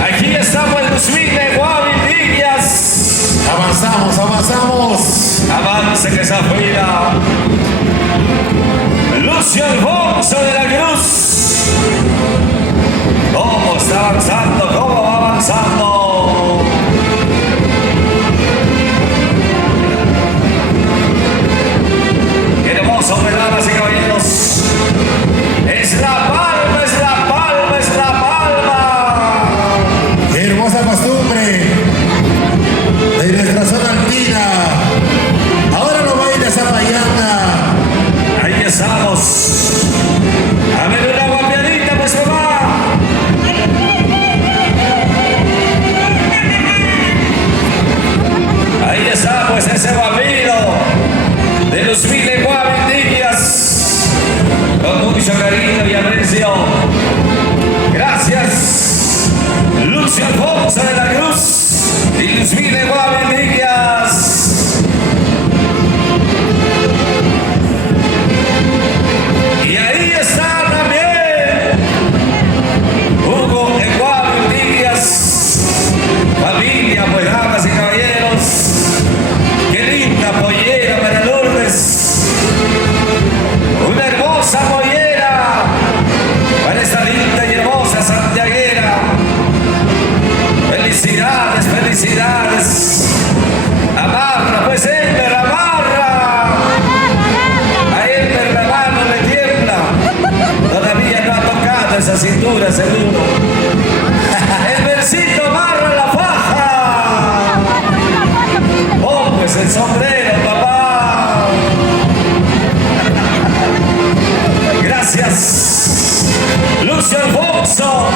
Aquí estamos en Luzmila Guavi Díaz. Avanzamos, avanzamos. Avancen esa fila. Lucio Alfonso de la Cruz. ¿Cómo está avanzando? ¿Cómo va avanzando? Qué hermoso, damas y caballeros. Es la palma, es la palma, es la palma. Qué hermosa costumbre de nuestra zona alpina. Ahora lo baila Zapayanga. Ahí estamos. A ver una guapiadita, pues mamá. Ahí está, pues ese bambino de Luzmila Guavi Díaz. Con mucho cariño y aprecio. Gracias, Lucio Alfonso de la Cruz y Luzmila Guavi Díaz. Y ahí está también Hugo Guavi Díaz. Familia, pues damas y caballeros. Qué linda pollera para Lourdes. Una hermosa pollera para esta linda y hermosa santiaguera. Felicidades, felicidades. Amarra, pues Elmer, amarra. A Elmer la mano le tiembla. Todavía no ha tocado esa cintura, seguro. Elmercito, amarra la faja. Oh, pues el sombrero, papá. Gracias. Lucio Alfonso,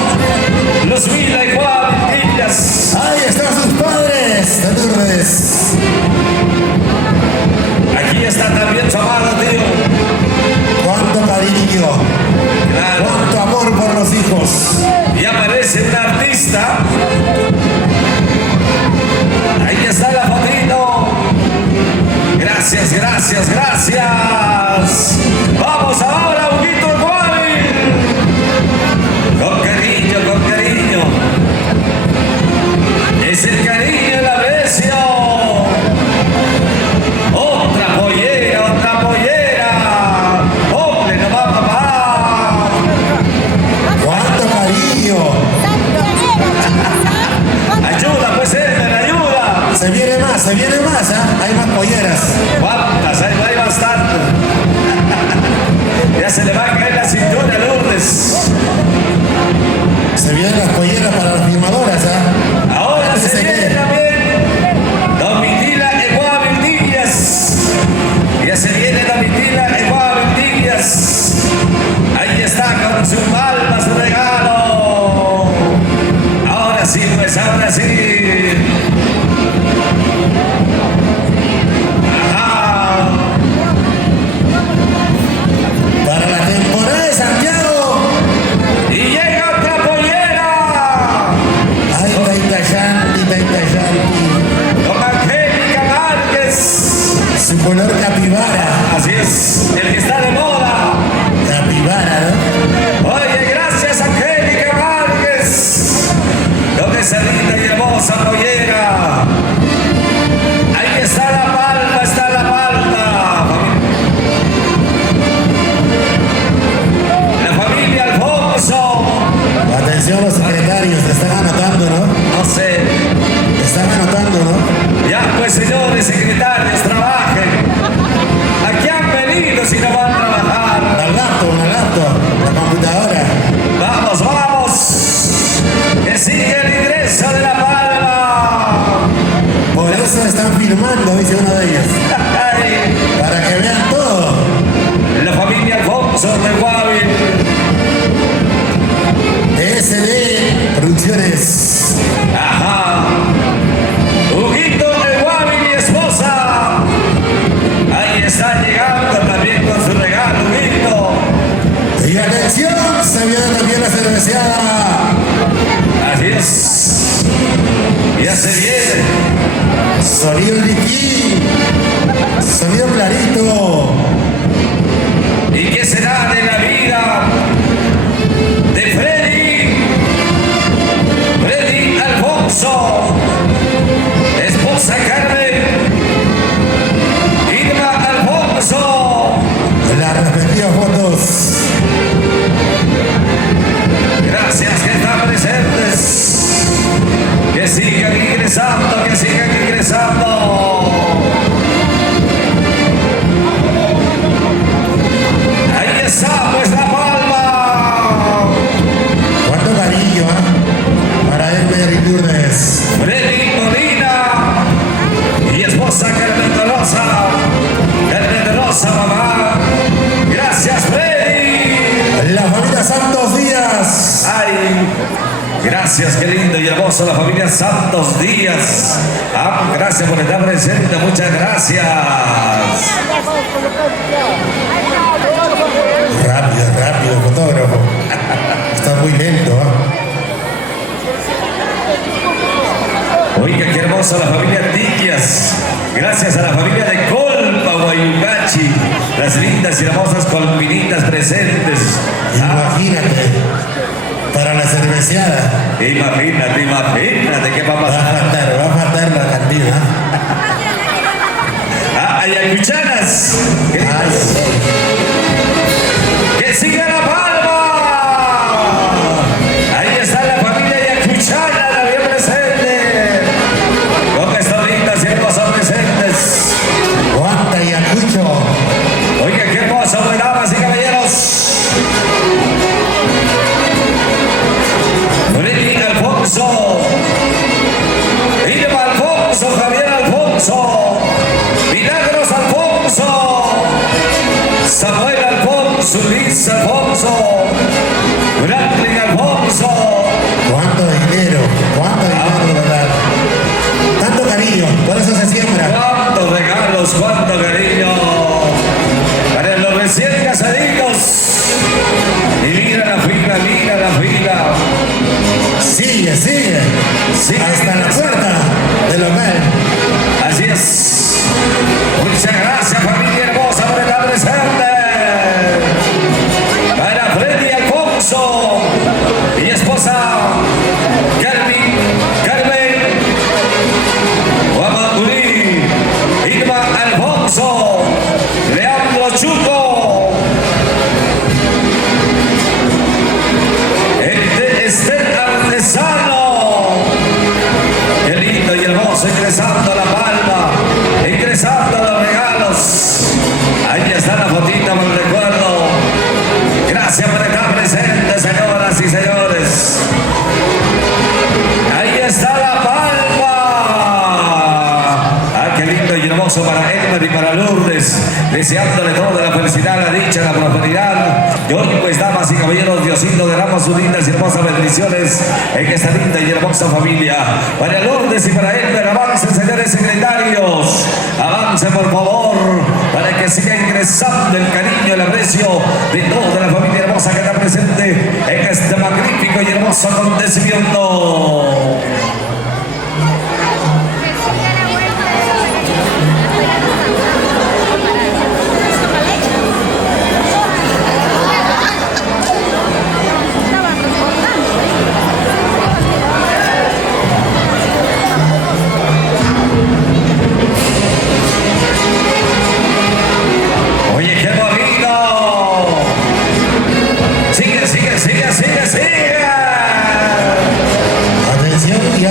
Luzmila Guavi Díaz. Ahí están sus padres de Lourdes. Aquí está también su amado tío. Cuánto cariño, Claro. cuánto amor por los hijos. si no van a trabajar. La laptop, la computadora. Vamos, vamos. Que sigue el ingreso de La Palma. Por eso están filmando, dice uno de ellos. Para que vean todo. La familia Alfonso de Guavi. SD Producciones. Ajá. Huguito de Guavi, mi esposa. Ahí está llegando también con su regalo, Huguito. Y atención, se viene también la cerveceada. Así es. Ya se viene. Sonido liquí. Sonido clarito. ¿Y qué será de la vida de Freddy Alfonso, esposa Carmen, Irma Alfonso? Las respectivas fotos. Gracias que están presentes. Que sigan ingresando, que sigan ingresando. Ahí está, pues La Palma. Cuánto cariño, para Edmer y Lourdes. Freddy Molina y esposa Carmen de Rosa. Carmen de Rosa, mamá. Gracias, Freddy. La familia Santos Díaz. Ay, gracias, qué lindo y hermoso la familia Santos Díaz. Gracias por estar presente, muchas gracias. Rápido, fotógrafo. Está muy lento, Oiga, qué hermosa la familia Tiquias. Gracias a la familia de Colpa, Guayugachi. Las lindas y hermosas colminitas presentes. Imagínate, para la cerveceada. Imagínate qué va a Va pasar. a faltar la cantina. Ayacuchanas. ¡Que siga La Palma! Ahí está la familia Ayacuchana, la bien presente. Con estas lindas y hermosas presentes. Guanta y Acucho. Oiga, qué hermoso, damas y caballeros. Freddy Alfonso, Irma Alfonso, Javier Alfonso, Milagros Alfonso, Samuel Alfonso, Luis Alfonso, Franklin Alfonso. ¿Cuánto dinero, verdad? Tanto cariño, por eso se siembra. Cuántos regalos, cuánto cariño para los recién casaditos. Y mira la fila, mira la fila. Sigue. Sí, Hasta la puerta del local. así es. Muchas gracias, familia hermosa, por estar presente. Para Freddy Alfonso y esposa Carmen Guamangulí, Irma Alfonso, Leandro Chuco, Esther Artesano. Qué lindo y hermoso, ingresando a La Palma, ingresando a los regalos. Ahí está la fotita por el recuerdo. Gracias por estar presentes, señoras y señores. Ahí está La Palma. Qué lindo y hermoso para Edmer y para Lourdes. Deseándole toda la felicidad, la dicha, la prosperidad. Y hoy, pues, damas y caballeros, Diosito derrama sus lindas y hermosas bendiciones en esta linda y hermosa familia. Para Lourdes y para Edmer, avancen, señores secretarios. Avancen, por favor, para que siga ingresando el cariño, el aprecio de toda la familia hermosa que está presente en este magnífico y hermoso acontecimiento. Oye, qué bonito. Sigue. Atención, y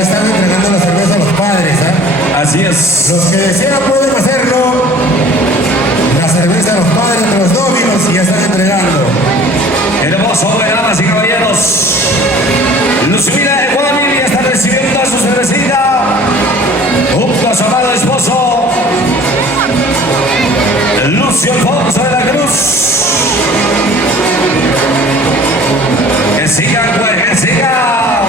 hermoso, damas y caballeros. Luzmila de Guamil ya está recibiendo a su cervecita junto a su amado esposo Lucio Alfonso de la Cruz. Que sigan, pues, que sigan.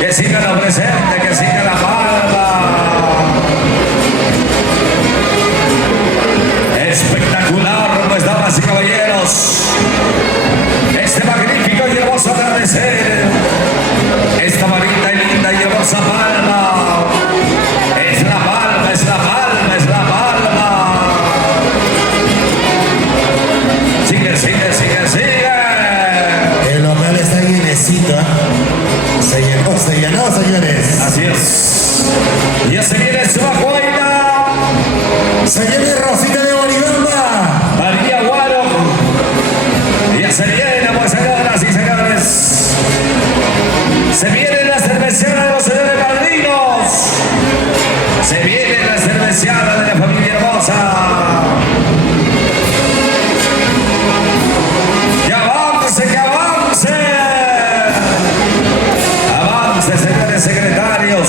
Que sigan los presentes, que sigan la palma. Espectacular, pues, damas y caballeros. Este magnífico y hermoso atardecer. Esta bonita y linda y hermosa palma. Es la palma, es la palma, es la palma. Sigue, sigue, sigue, sigue. El local está llenecito, ¿eh? Se llenó, señores. Así es. Ya se viene su bajuaina. Se viene Rosita de Boribamba. María Guaro. Ya se viene, pues, señoras y señores. Se viene la cerveceada de los señores padrinos. Se viene la cerveceada de la familia hermosa. ¡Que avance, que avance! Avance, señores secretarios.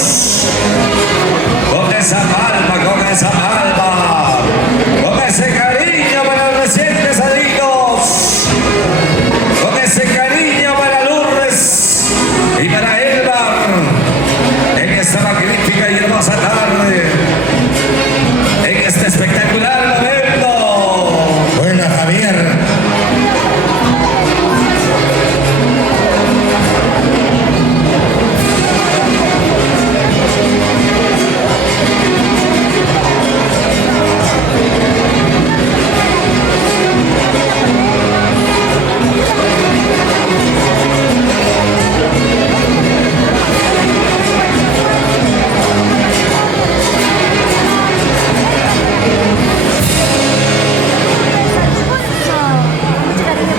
Con esa palma, con esa palma. Con ese cariño para los recién casaditos. Con ese cariño para Lourdes y para Elba. En esta magnífica y hermosa tarde. En este espectacular momento. Buena, Javier.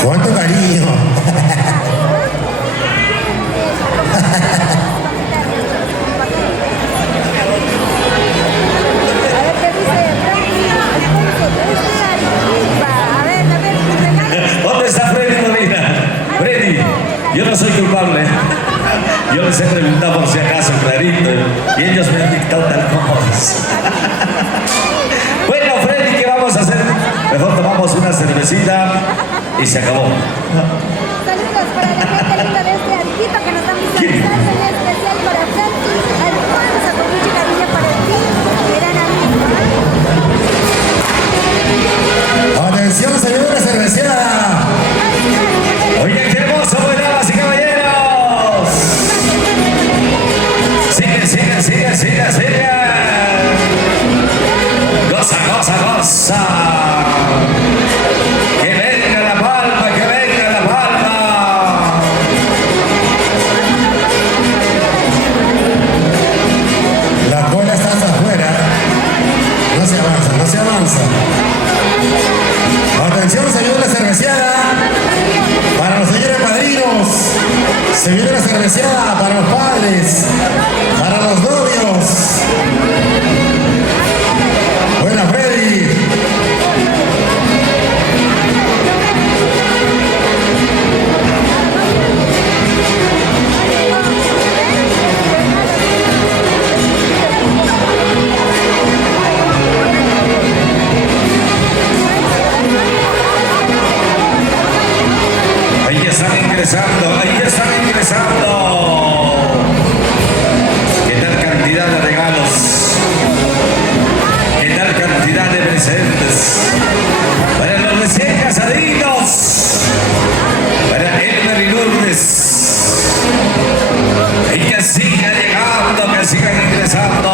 ¿Cuánto cariño? ¿Dónde está Freddy Molina? Freddy, yo no soy culpable. Yo les he preguntado por si acaso clarito y ellos me han dictado tal como es. Bueno, Freddy, ¿qué vamos a hacer? Mejor tomamos una cervecita y se acabó. Saludos para la gente linda de este Arquito que nos están visualizando, en especial para Francis, Alfonso, con mucho cariño para ti, gran amigo. Atención, señora cerveceada. Oye, qué hermoso, pues, damas y caballeros. Sigue, sigue, sigue, sigue, sigue. Goza, goza, goza. Que venga la palma, que venga la palma. La cola está hasta afuera. No se avanza, no se avanza. Atención, señora cerveceada. Para los señores padrinos. Se viene la cerveceada para los padres. Para los novios. Buena, Freddy. Ahí están ingresando, ahí están ingresando. ¿Qué tal cantidad de regalos? ¿Qué tal cantidad de presentes? Para los recién casaditos. Para Elmer y Lourdes. Y que sigan llegando, que sigan ingresando.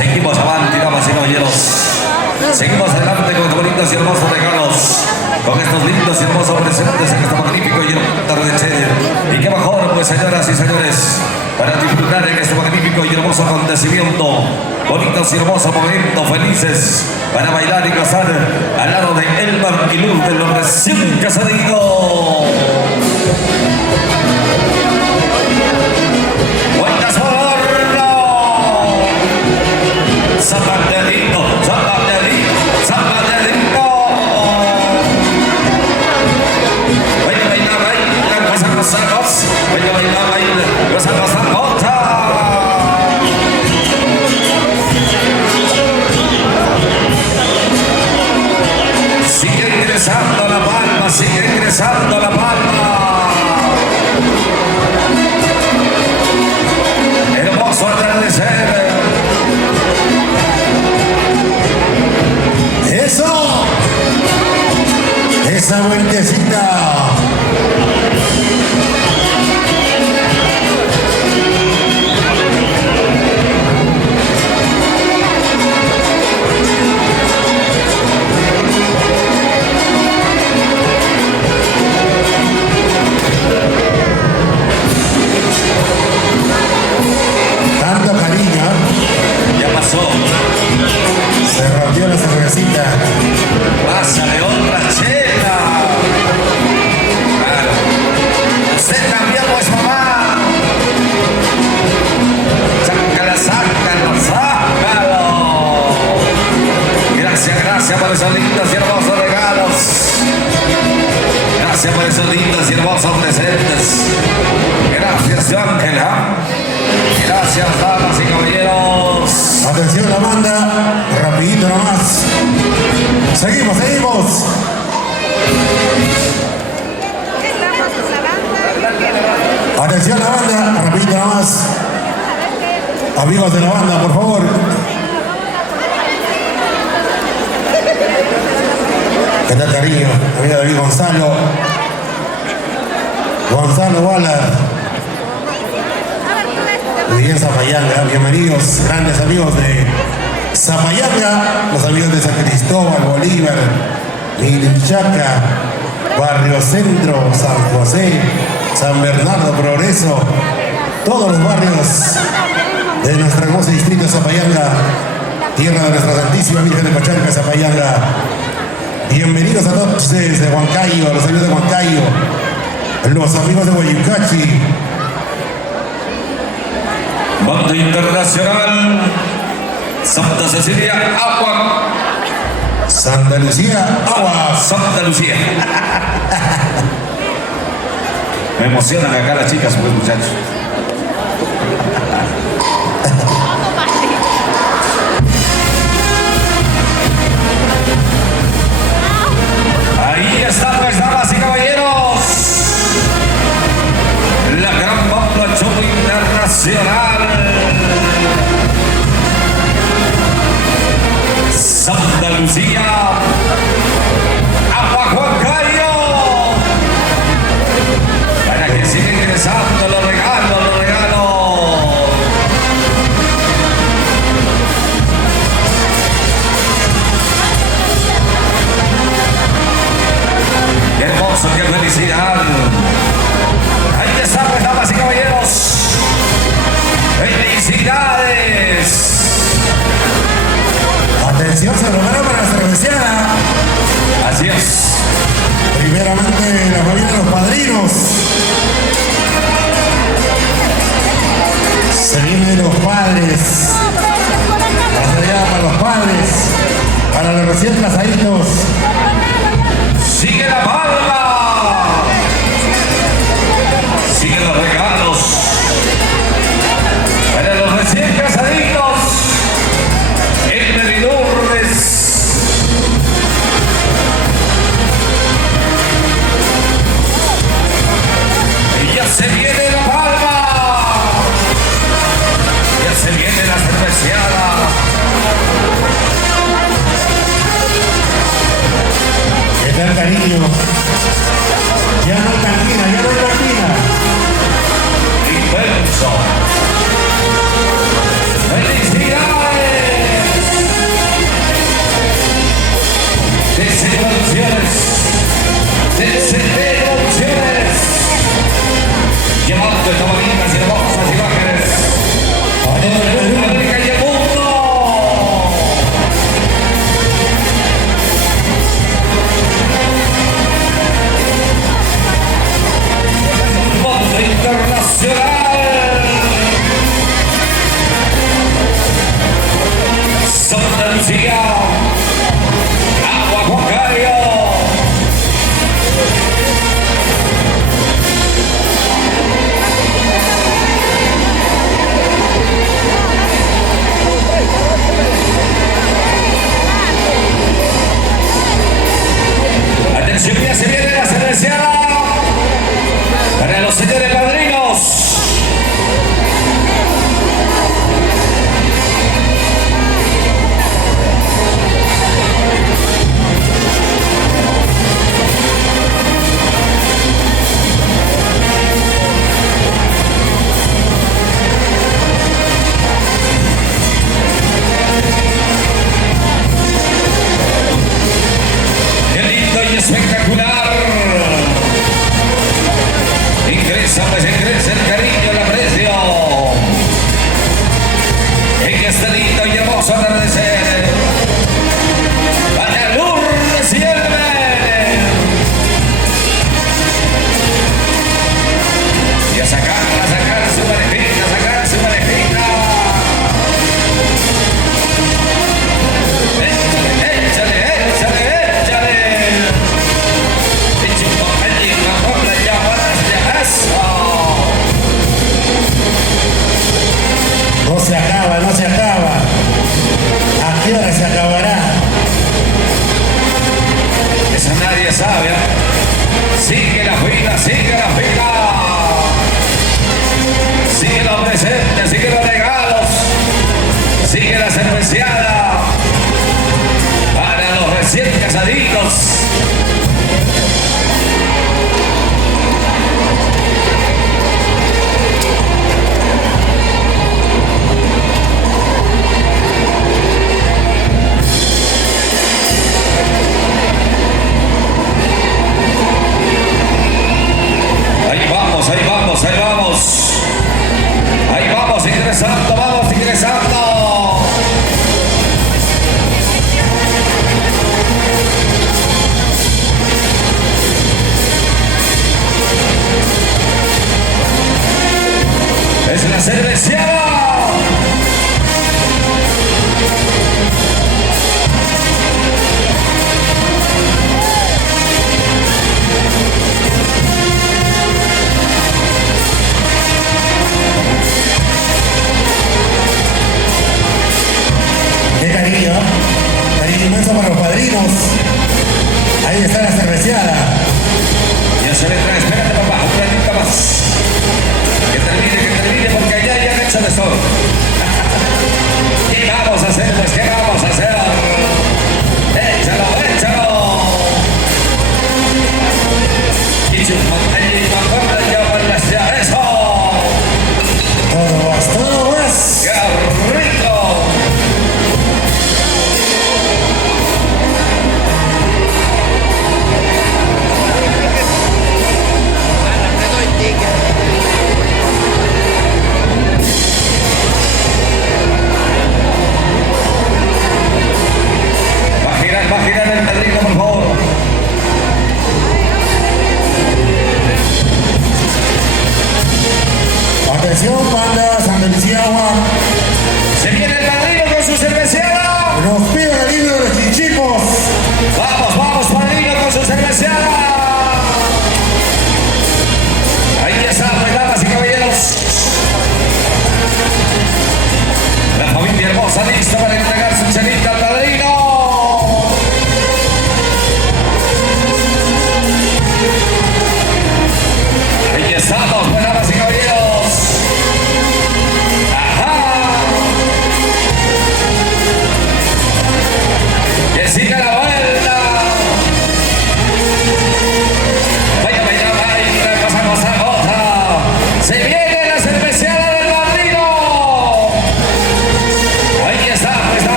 Seguimos adelante, damas y caballeros. Seguimos adelante con estos bonitos y hermosos regalos. Con estos lindos y hermosos presentes en este magnífico y atardecer. Y qué mejor, pues, señoras y señores, para disfrutar en este magnífico y hermoso acontecimiento. Bonitos y hermosos momentos felices para bailar y gozar al lado de Elmar y Luz de los recién casaditos. ¡Buenas horno! ¡Zapaterito! ¡Zapaterito! ¡Zapaterito! ¡Baila, baila, baila! ¡Cosa, cosa, cosa! ¡Baila, baila, baila! ¡Cosa, cosa, cosa! Sigue ingresando la palma, sigue ingresando la palma. Hermoso atardecer. ¡Eso! ¡Esa vueltecita! Tanto cariño. Ya pasó. Se rompió la cervecita. Pásale otra chela. Claro. Usted también, pues, mamá. Sácala, sácalo, sácalo. Gracias, gracias por esos lindos y hermosos regalos. Gracias por esos lindos y hermosos presentes. Gracias, Ángela. Gracias, damas y caballeros. Atención la banda, rapidito nomás. Seguimos, seguimos. Atención la banda, rapidito nomás. Amigos de la banda, por favor. ¿Qué tal, cariño? Amigo David Gonzalo. Gonzalo Waller. Muy bien, Zapayanga, bienvenidos, grandes amigos de Zapayanga, los amigos de San Cristóbal, Bolívar, Milinchaca, Barrio Centro, San José, San Bernardo, Progreso, todos los barrios de nuestro hermoso distrito de Zapayanga, tierra de nuestra Santísima Virgen de Pachanca, Zapayanga. Bienvenidos a todos ustedes de Huancayo, los amigos de Huancayo, los amigos de Guayucachi. Banda Internacional Santa Cecilia Agua. Santa Lucía, agua. Santa Lucía. Me emocionan acá las chicas, pues, muchachos. Ahí está, pues, damas y caballeros. La gran banda Chopo Internacional. Santa Lucía. Agua Huancayo. Para que siga ingresando los regalos, los regalos. Qué hermoso, qué felicidad. Ahí está, pues, damas y caballeros. ¡Felicidades! Atención, se prepara para la cerveceada. Así es. Primeramente, la familia de los padrinos. Se viene de los padres. La cerveceada para los padres. Para los recién casaditos. Sigue la palma. Sigue los regalos. Para los recién casaditos. En Melidurres. Y ya se viene la palma. Ya se viene la cerveceada. ¿Qué tal, cariño? Ya no hay cantina, ya no hay cantina. Intenso. ¡Felicidades! García. Agua Juancario. Atención, ya se viene la cerveceada para los señores padrinos. Qué lindo y espectacular. Ingresa, pues ingresa el cariño, el aprecio. En este lindo y hermoso atardecer. Para Lourdes y Elmer. Y a sacar su parejita, a sacar su parejita. Échale, échale, échale. Eche un poquitito con la llamadas de eso. No se acaba, no se acaba. ¿A qué hora se acabará? Eso nadie sabe, ¿eh? Sigue la fila, sigue la fila. Sigue los presentes, sigue los regalos. Sigue la cerveceada para los recién casaditos. Ahí vamos, ahí vamos, ahí vamos. Ahí vamos ingresando, vamos ingresando.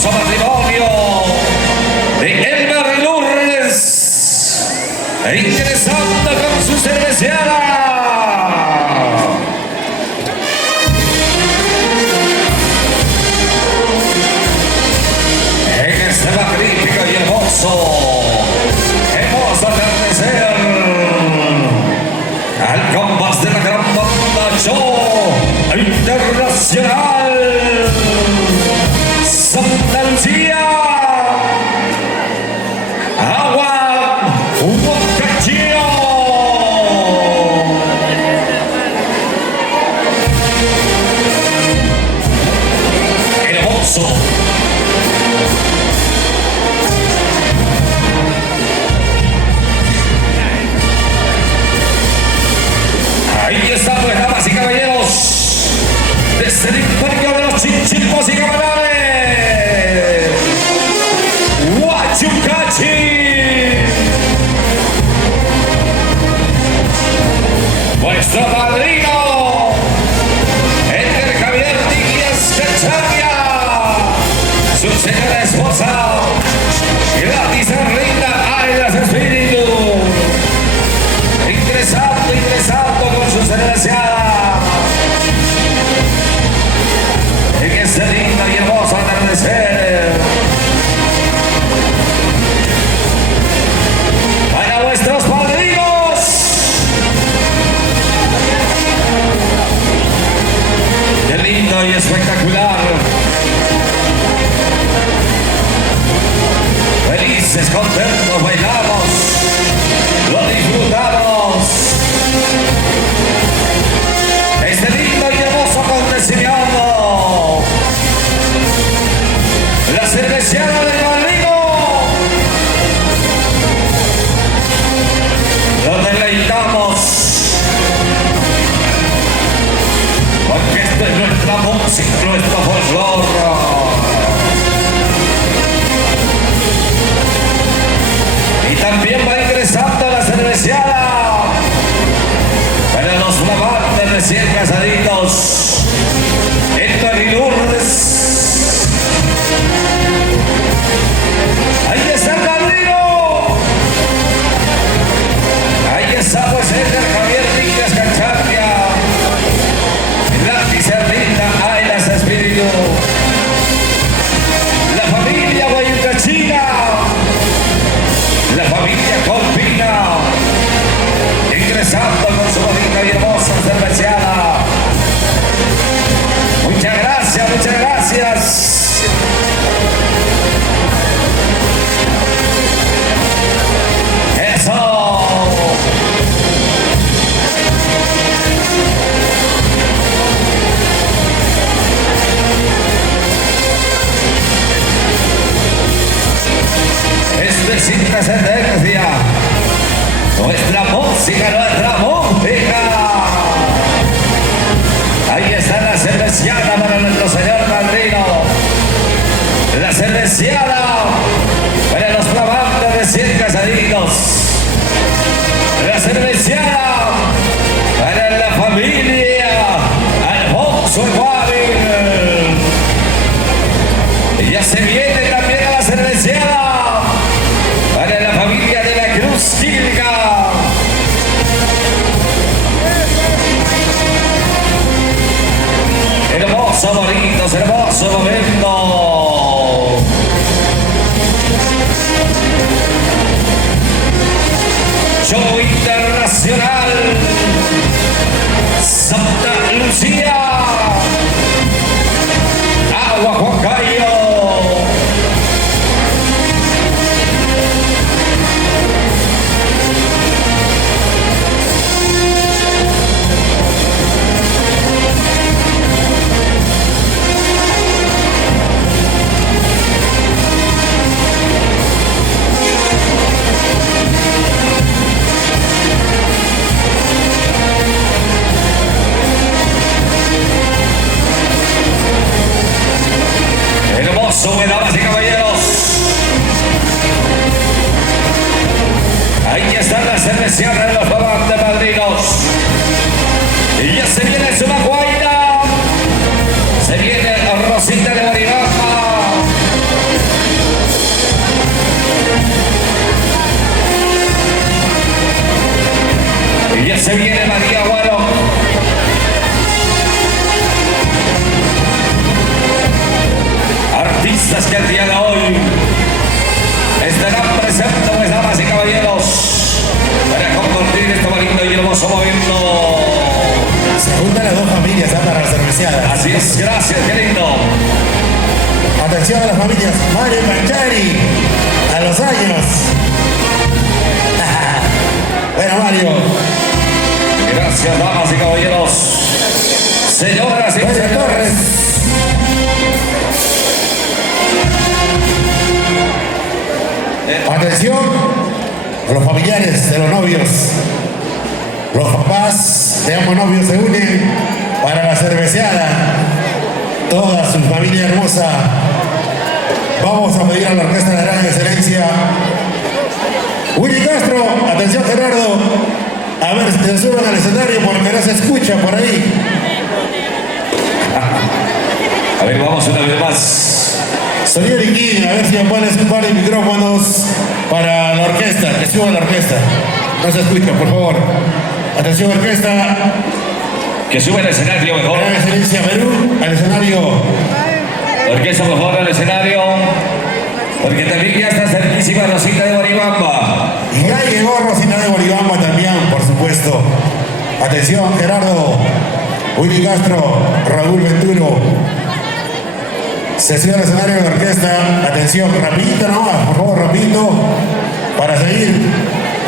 hermoso matrimonio de Elmer y Lourdes, interesando con su cerveceada. En este magnífico y hermoso atardecer, al compás de la gran banda show internacional Santa Lucía, Agua Huacachío. Hermoso. Ahí están, pues, damas y caballeros, desde el imperio de los chinchilpos y camarales, Huachucachi. Vuestro padrino, Edgar Javier Díaz Cachavia, su señora esposa, Gladys Arlinda Aylas Espíritu. Ingresando con su cerveceada en este lindo y hermoso atardecer. Para vuestros padrinos, qué lindo y espectacular. Felices, contentos, bailamos, lo disfrutamos. Este lindo y hermoso acontecimiento, la cerveceada del Padrino, lo deleitamos, porque esta es nuestra música, nuestro folclore. Y también va ingresando la cerveceada para los flamantes recién casaditos, Héctor y Lourdes. Ahí está el padrino. Ahí está, pues, Edgar Javier Díaz Cachavia, Gladys Arlinda Aylas Espíritu, la familia Guayucachina, la familia Colpina, ingresando con su bonita y hermosa cerveceada. Muchas gracias, muchas gracias. Eso. Esto es sin trascendencia. Nuestra música, nuestra música. Ahí está la cerveceada para nuestro señor padrino. La cerveceada para los flamantes recién casaditos. La cerveceada para la familia Alfonso Guavin. Y ya se viene también a la cerveceada para la familia de la Cruz Química. Hermoso, bonitos, hermoso momento. Show internacional Santa Lucía, Agua Huancayo. Hermoso, damas y caballeros. Ahí está la cerveceada de los flamantes padrinos. Y ya se viene su Maguaira. Se viene Rosita de Baribama. gracias, qué lindo. Atención a las familias Mario Panchari, a los años. Bueno, Mario. Gracias, damas y caballeros. Señoras y José señores. Torres. Atención a los familiares de los novios. Los papás de ambos novios se unen para la cerveceada. Toda su familia hermosa. Vamos a pedir a la orquesta de la gran excelencia. Willy Castro, atención Gerardo. A ver si te suben al escenario porque no se escucha por ahí. A ver, vamos una vez más. Sonido de King, a ver si me pones un par de micrófonos para la orquesta, que suba la orquesta. No se escucha, por favor. Atención orquesta. Que sube al escenario mejor. Gran excelencia Perú, al escenario. Orquesta, por favor, al escenario. Porque también ya está cerquísima Rosita de Guaribamba. Y ya llegó Rosita de Guaribamba también, por supuesto. Atención, Gerardo, Willy Castro, Raúl Venturo. Se sube al escenario de la orquesta. Atención, rapidito nomás, por favor, rapidito. Para seguir.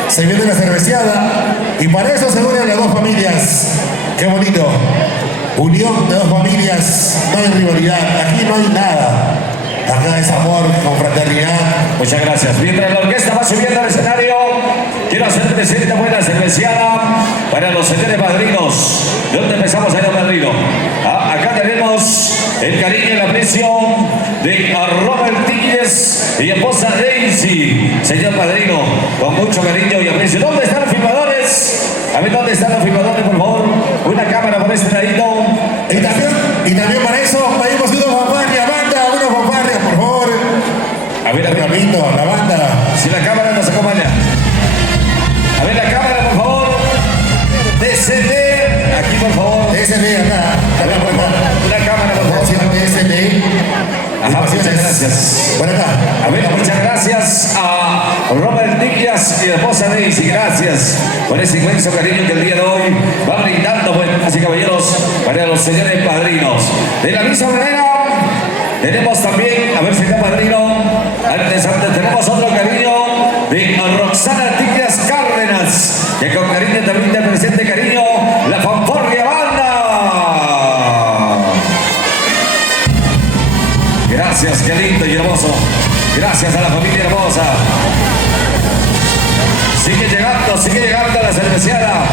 Se viene la cerveceada. Y para eso se unen las dos familias. Qué bonito. Unión de dos familias. No hay rivalidad. Aquí no hay nada. Acá es amor, confraternidad. Muchas gracias. Mientras la orquesta va subiendo al escenario, quiero hacer presente buena cerveceada para los señores padrinos. ¿De dónde empezamos, señor padrino? Acá tenemos el cariño y el aprecio de Robert Tigres y esposa Daisy. Señor padrino, con mucho cariño y aprecio. ¿Dónde están los filmadores? A ver, ¿dónde están los filmadores, por favor? Una cámara por este ladito. Y también para eso pedimos una fanfarria, banda, una fanfarria, por favor. A ver, Rapidito, la banda. si la cámara nos acompaña. A ver, la cámara, por favor. DCD. Aquí, por favor. DSD, acá. Acá, por acá. Una cámara, por favor. Atención, DSD. Ajá, muchas gracias. Por acá. A ver, muchas gracias a Robert Díaz y la esposa Daisy. Gracias por ese inmenso cariño que el día de hoy va brindando, pues, así caballeros, para los señores padrinos. De la misma manera, tenemos también, a ver si está padrino, antes tenemos otro cariño de Roxana Díaz Cárdenas, que con cariño también te presente cariño, la Fanfarria Banda. Gracias, qué lindo y hermoso. Gracias a la familia hermosa. Sigue llegando la cerveceada.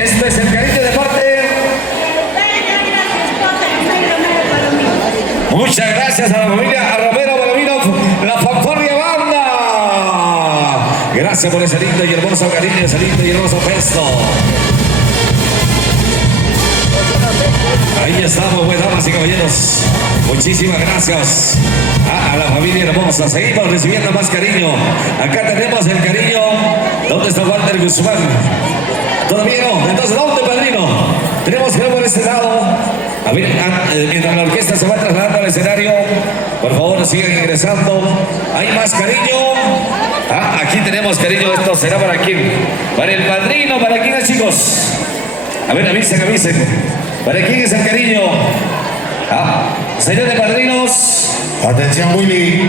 Esto es el cariño de parte. Muchas gracias a la familia Romero Palomino, la Fanfarria Banda. Gracias por ese lindo y hermoso cariño, ese lindo y hermoso gesto. Ahí estamos, pues, damas y caballeros. Muchísimas gracias a la familia hermosa. Seguimos recibiendo más cariño. Acá tenemos el cariño. ¿Dónde está Walter Guzmán? ¿Todavía no? Entonces, ¿dónde, padrino? Tenemos que ir por este lado. A ver, mientras la orquesta se va trasladando al escenario, por favor, sigan ingresando. Hay más cariño. Aquí tenemos cariño. Esto será para quién. Para el padrino, ¿para quién, chicos? A ver, avisen. ¿Para quién es el cariño? Señores padrinos. Atención, Willy.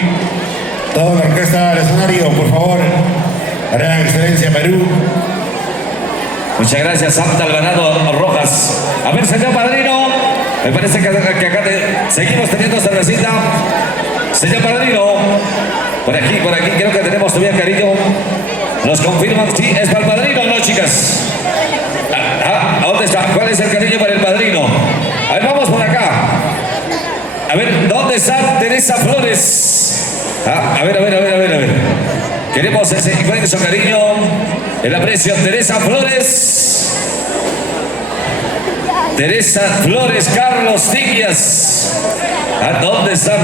Toda la orquesta al escenario, por favor. Gran excelencia Perú. Muchas gracias, Santa Alvarado Rojas. A ver, señor padrino. Me parece que acá seguimos teniendo cervecita. Señor padrino. Por aquí, creo que tenemos todavía cariño. Nos confirman si es para el padrino o no, chicas. ¿Dónde está? ¿Cuál es el cariño para el padrino? A ver, vamos por acá. A ver, ¿dónde está Teresa Flores? A ver. Queremos ese inmenso cariño, el aprecio. Teresa Flores. Teresa Flores, Carlos Tigias. ¿Dónde están?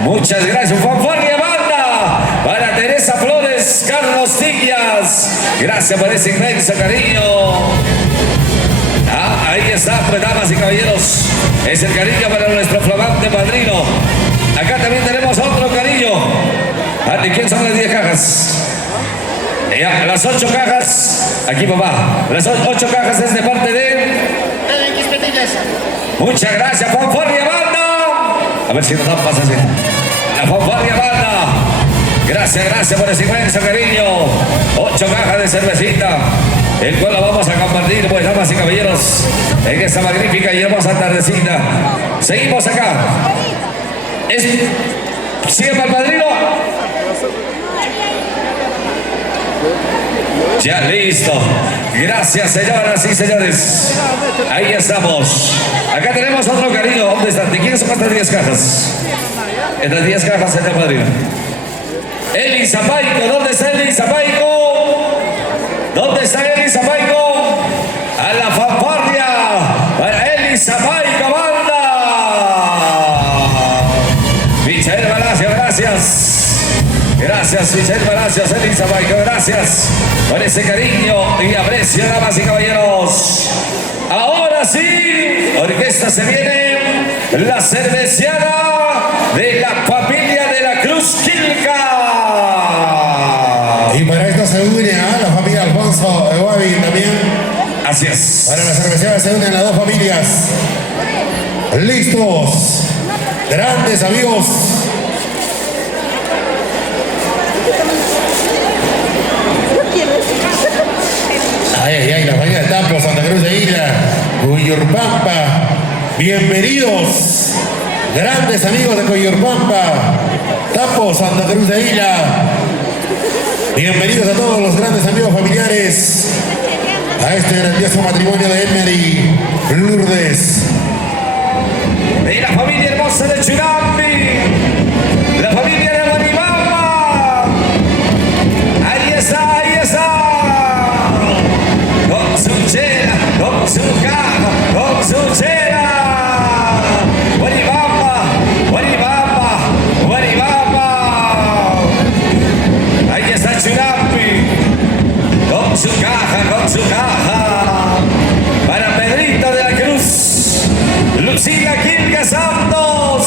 Muchas gracias. Fanfarria Banda para Teresa Flores, Carlos Tigias. Gracias por ese inmenso cariño. Ahí está, pues, damas y caballeros. Es el cariño para nuestro flamante padrino. Acá también tenemos otro cariño. ¿De quién son las 10 cajas? Las 8 cajas. Aquí, papá. Las 8 cajas es de parte de... Muchas gracias, Fanfarria Banda. A ver si nos dan pases. La Fanfarria Banda. Gracias por ese inmenso cariño. 8 cajas de cervecita, el cual la vamos a compartir, pues, damas y caballeros, en esta magnífica y hermosa tardecita. Seguimos acá. ¿Sigue para el padrino? Ya listo. Gracias, señoras y señores. Ahí estamos. Acá tenemos otro cariño. ¿Dónde están? ¿De quién son estas 10 cajas? Estas 10 cajas, señor padrino. Eli Zapaico, ¿dónde está Eli Zapaico? ¿Dónde está Eli Zapaico? A la fanfarria para Eli Zapaico, banda. Michael Palacio, gracias. Gracias, Michelle Palacios, Eli Zapaico, gracias por ese cariño y aprecio, damas y caballeros. Ahora sí, orquesta, se viene la cerveceada de la familia de la Cruz Quilca. Y para esto se une a la familia Alfonso Eguavi también. Así es. Para la cerveceada se unen las dos familias. Listos. Grandes amigos. Ay, la familia de Tampo, Santa Cruz de Isla, Coyurpampa. Bienvenidos, grandes amigos de Coyurpampa, Tampo, Santa Cruz de Isla. Bienvenidos a todos los grandes amigos familiares a este grandioso matrimonio de Elmer y Lourdes. De la familia hermosa de Churambi, la familia de Guaribamba. Ahí está, ahí está. Con su chela, con su caja, con su chela. Guaribamba, Guaribamba, Guaribamba. Ahí está Churambi, con su caja, para Pedrito de la Cruz, Lucía Quilca Santos.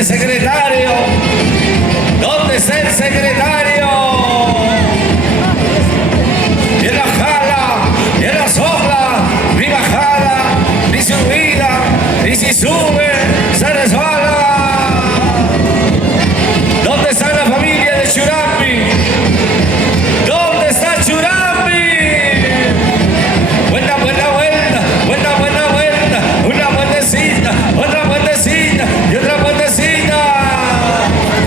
el secretario? ¿Dónde está el secretario? Y en la jala, y en la sopla, ni bajada, ni subida, y si sube, se resbala. ¿Dónde está la familia de Churambi? ¿Dónde está Churambi? Vuelta, vuelta, vuelta, vuelta, vuelta, vuelta, una vueltecita, otra vueltecita y otra vueltecita.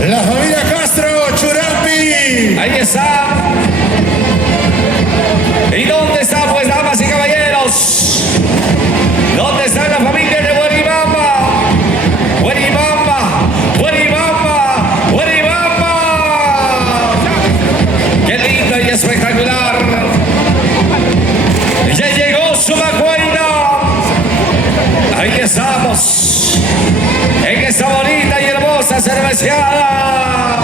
La familia Castro, Churambi. Ahí está. ¿Y dónde está, pues, damas y caballeros? ¿Dónde está la familia de Hueribamba? Hueribamba, Hueribamba, Hueribamba. ¡Qué lindo y espectacular! Ya llegó su Macuaina. Ahí estamos, en esta bonita y hermosa cerveceada.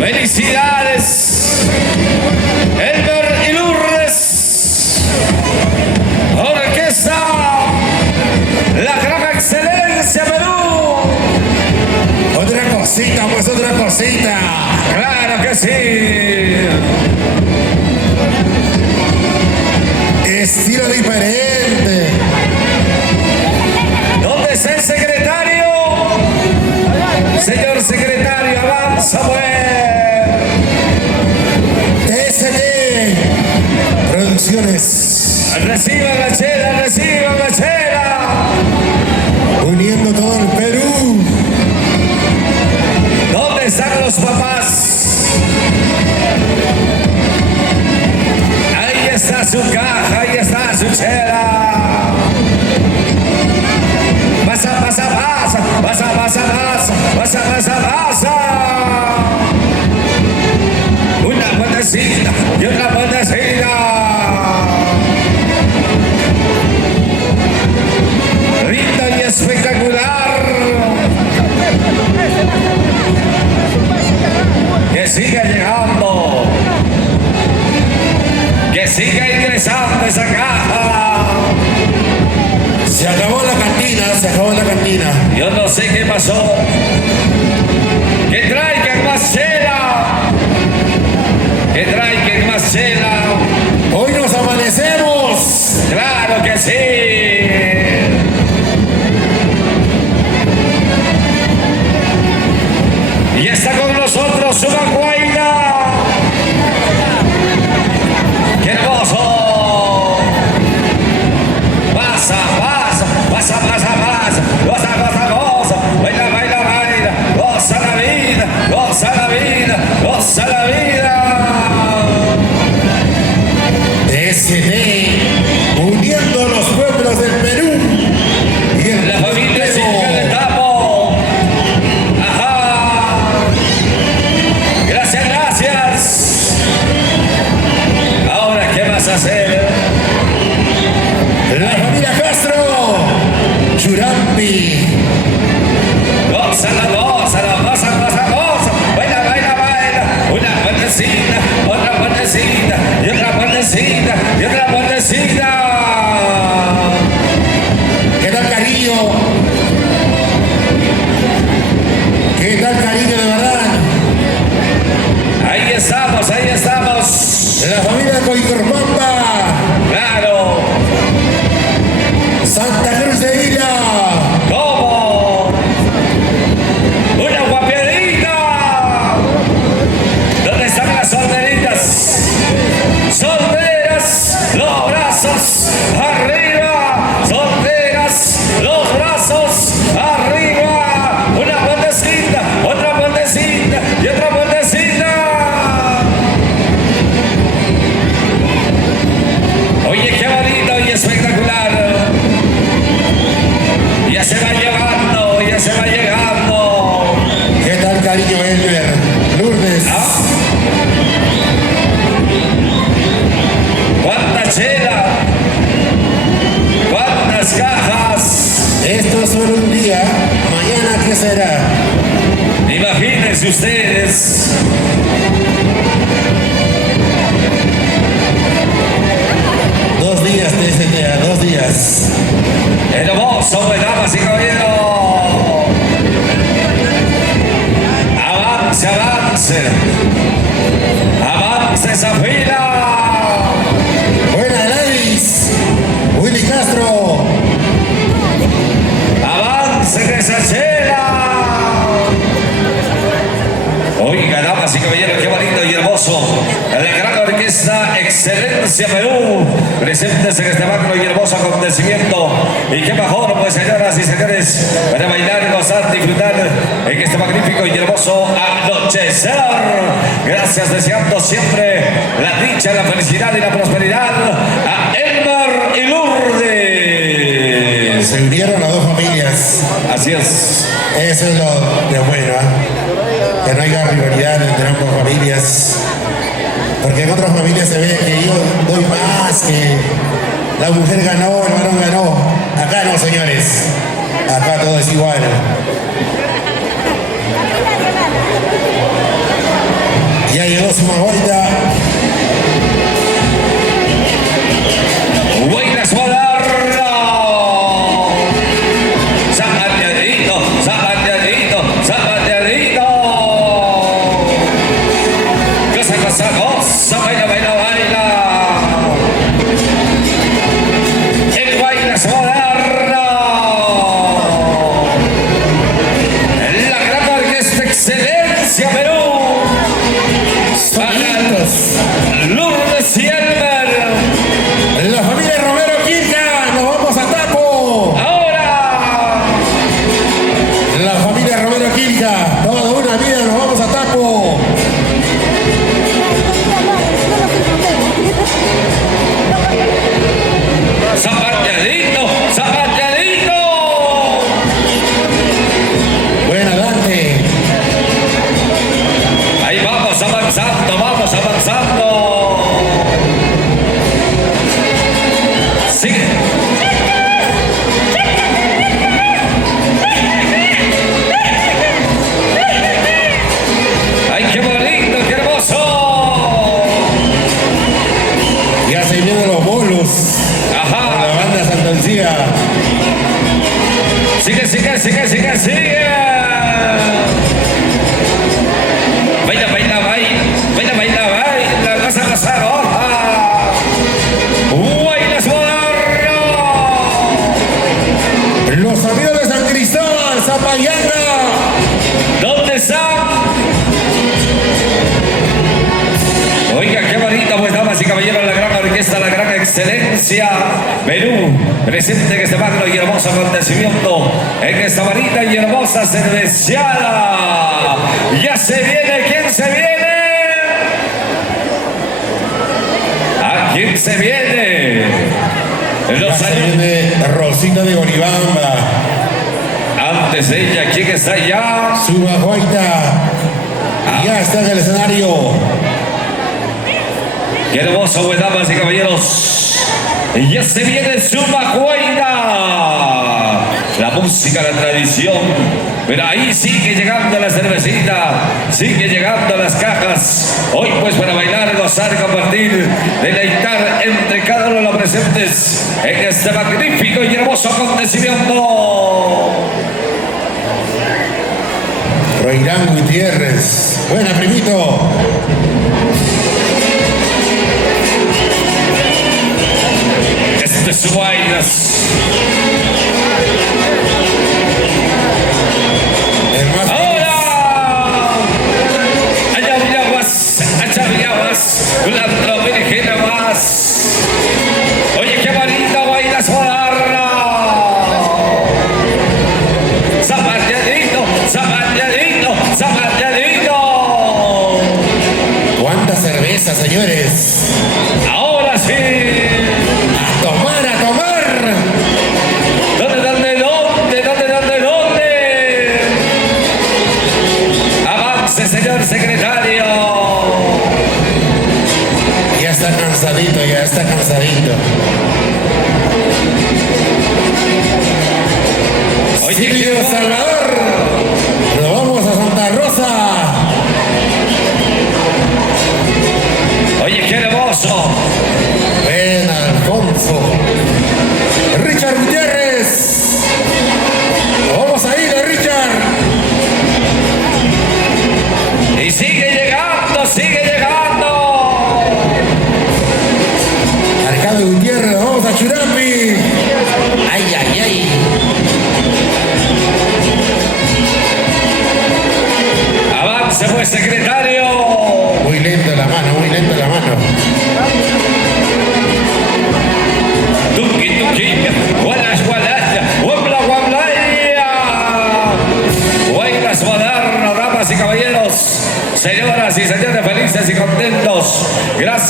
¡Felicidades! Elmer y Lourdes. Orquesta La Gran Excelencia Perú. Otra cosita, pues otra cosita. ¡Claro que sí! Estilo diferente. ¿Dónde está el secretario? Señor secretario, avanza, pues. SD Producciones. Reciban la chela, reciban la chela. Uniendo todo el Perú. ¿Dónde están los papás? Ahí está su caja, ahí está su chela. Pasa, pasa, pasa, pasa, pasa, pasa, pasa, pasa, pasa. Una vueltecita y otra vueltecita. Lindo y espectacular. Que siga llegando. Que siga ingresando esa caja. Se acabó la cantina, se acabó la cantina. Yo no sé qué pasó. Que traigan más chela. Que traigan más chela. Hoy nos amanecemos. Claro que sí. Y está con nosotros su Macuaina. ¡Qué hermoso! Pasa, pasa, pasa, pasa, pasa, goza, goza, goza, baila, baila, baila, goza la vida, goza la vida, goza la vida. SD uniendo los pueblos del Perú. Y el La familia Silca de Tapo. Ajá. Gracias, gracias. Ahora, ¿qué vas a hacer? La familia Castro, Churambi. Gózala, gózala, goza, goza, goza. Baila, baila, baila. Una vueltecita, otra vueltecita, y otra vueltecita, y otra vueltecita. ¿Qué tal cariño? ¿Qué tal cariño de verdad? Ahí estamos, ahí estamos. La familia Coiturbamba, Claro. Santa Cruz de Vila. ¿Cómo? Una guaperita. ¿Dónde están las solteritas? Solteras, los brazos arriba. Solteras, los brazos arriba. Una vueltecita, otra vueltecita y otra vueltecita. Oye, qué bonito y espectacular. Ya se va llegando, ya se va llegando. ¿Qué tal cariño, Elmer? Lourdes. ¿Ah? ¿Cuánta chela? ¿Cuántas cajas? Esto es solo un día. Mañana, ¿qué será? Imagínense ustedes. Dos días, TSTA, 2 días. Hermoso, damas y caballeros. Avance, avance. Avance esa fila. Buena Gladys. Willy Castro. Avance esa chela. Oiga, damas y caballeros, qué bonito y hermoso. La gran orquesta Excelencia Perú, presentes en este magno y hermoso acontecimiento. Y qué mejor, pues, señoras y señores, para bailar, gozar, disfrutar en este magnífico y hermoso anochecer. Gracias, deseando siempre la dicha, la felicidad y la prosperidad a Elmer y Lourdes. Se unieron las dos familias. Así es. Eso es lo de bueno, que no haya rivalidad entre ambas familias. Porque en otras familias se ve que yo doy más, que la mujer ganó, el varón ganó. Acá no, señores. Acá todo es igual. Ya llegó su maguaita. Buena suadar. Zapateadito, zapateadito, zapateadito. Cosa, cosa, cosa, baila, baila, baila. El baila suadar. La gran orquesta Excelencia Perú. Lourdes y Elmer. La familia Romero Quirca, nos vamos a Tapo. Ahora. La familia Romero Quirca, toda una vida nos vamos a Tapo. Zapateadito, zapateadito. Buena, Dante. Ahí vamos avanzando, vamos avanzando. Sigue. Ay, qué bonito, qué hermoso. Ya se vienen los bolos. Ajá. La banda Santa Lucía. Sigue, sigue, sigue, sigue, sigue. Baila, baila, baila, baila, baila, baila, goza, goza, goza. Baila, suadar. Los amigos de San Cristóbal, Zapayanga. ¿Dónde están? Oiga, qué bonito, pues, damas y caballeros, la gran orquesta, la gran Excelencia Perú, presente en este magno y hermoso acontecimiento, en esta bonita y hermosa cerveciada. Ya se viene, ¿quién se viene? ¿A quién se viene? Los Se años. viene Rosita de Oribamba. Antes de ella, ¿quién está allá? Su maguaita. Ya está en el escenario. Qué hermoso, pues, damas y caballeros. Y ya se viene su maguaina. La música, la tradición. Pero ahí sigue llegando la cervecita, sigue llegando las cajas. Hoy, pues, para bailar, gozar, compartir, deleitar entre cada uno de los presentes en este magnífico y hermoso acontecimiento. Roirán Gutiérrez. Buena, primito. Este es su bailas. Hermano. Ahora, allá más, la virgen más. Oye, qué bonita baila Solarra. Zapateadito, zapateadito, zapateadito. ¿Cuánta cerveza, señores? Ahora sí. A tomar, a tomar.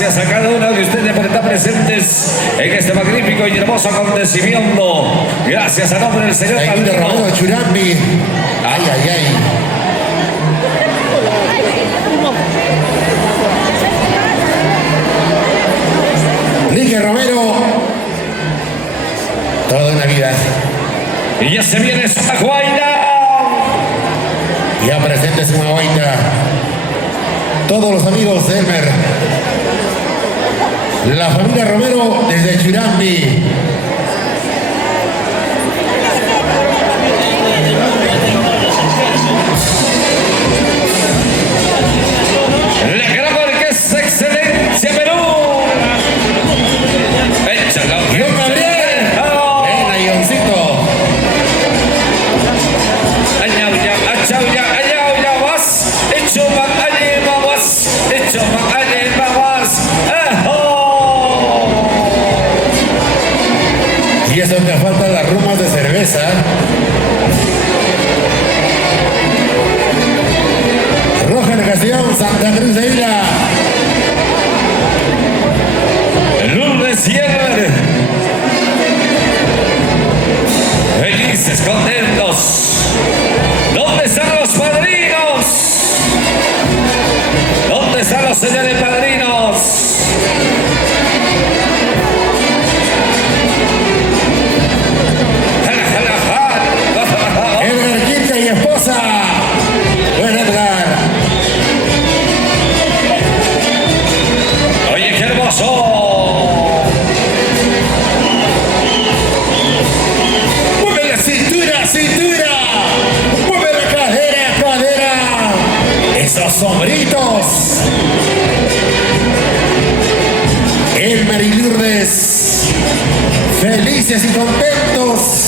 Gracias a cada uno de ustedes por estar presentes en este magnífico y hermoso acontecimiento. Gracias a nombre del señor Familia Padrino. Romero Churambi. Ay, ay, ay. Nique Romero. Toda una vida. Y ya se viene Guaira. Ya presente su Guaita. Todos los amigos de Elmer. La familia Romero desde Churambi. La gran orquesta Excelencia Perú. Échalo. Guión Gabriel. Ven ahí, Oncito. Y eso que faltan las rumas de cerveza. Roja de Castellón, Santa Cruz de Isla. Lourdes Sierra. Felices, contentos. ¿Dónde están los padrinos? ¿Dónde están los señores padrinos? Edgar Quinta y esposa. Buen Edgar. Oye, qué hermoso. Mueve la cintura, cintura. Mueve la cadera, cadera. Esos hombritos. Elmer y Lourdes. Felices y contentos.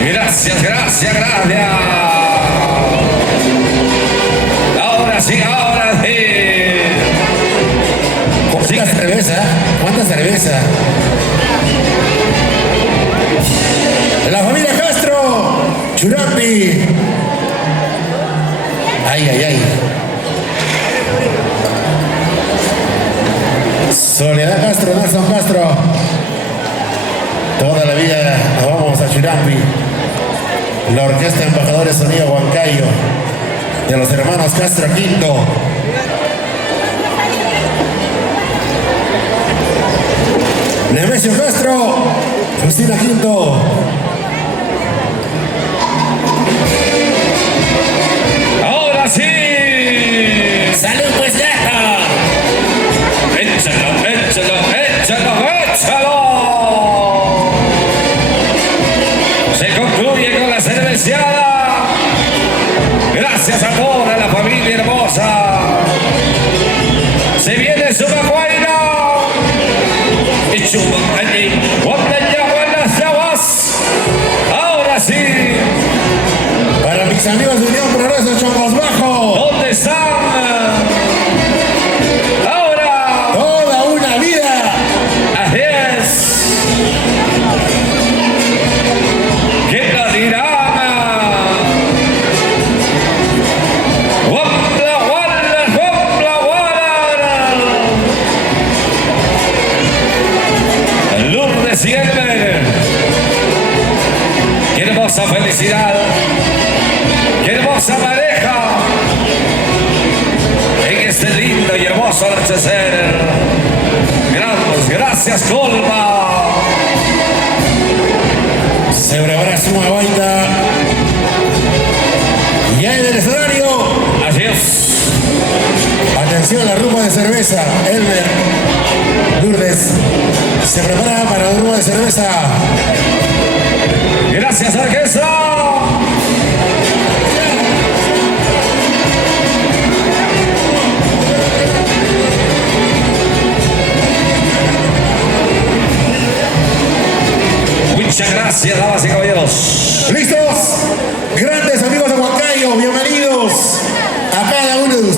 Gracias, gracias, gracias. Ahora sí, ahora sí. ¿Cuánta cerveza? ¿Cuánta cerveza? La familia Castro. Churambi. Ay, ay, ay. Soledad Castro, Nelson Castro. Toda la vida nos vamos a Churambi. La Orquesta Embajadores Sonido Huancayo. De los hermanos Castro Quinto. Nemesio Castro. Justina Quinto. Ahora sí. ¡Salud, pues, gata! Échalo, échalo, échalo, échalo. Se concluye con la cerveciada. Gracias a toda la familia hermosa. Se viene su Guaira. Y chupa allí. Buenas llamas. Ahora sí. Para mis amigos de Unión Progreso Chongos Bajo. ¿Dónde están? Ahora. Toda una vida. Así es. ¿Quién la dirá? ¡Wapla, wala, wapla, wala! Lourdes Sierra. ¡Qué hermosa felicidad! ¡Qué hermosa pareja! En este lindo y hermoso anochecer. Gracias, Colma. Se grabará su Guaita. Ya en el escenario. Así es. Atención, la rumba de cerveza. Elmer. Lourdes. Se prepara para la rumba de cerveza. Gracias, orquesta. Muchas gracias, damas y caballeros. ¿Listos? Grandes amigos de Huancayo, bienvenidos a cada uno de ustedes.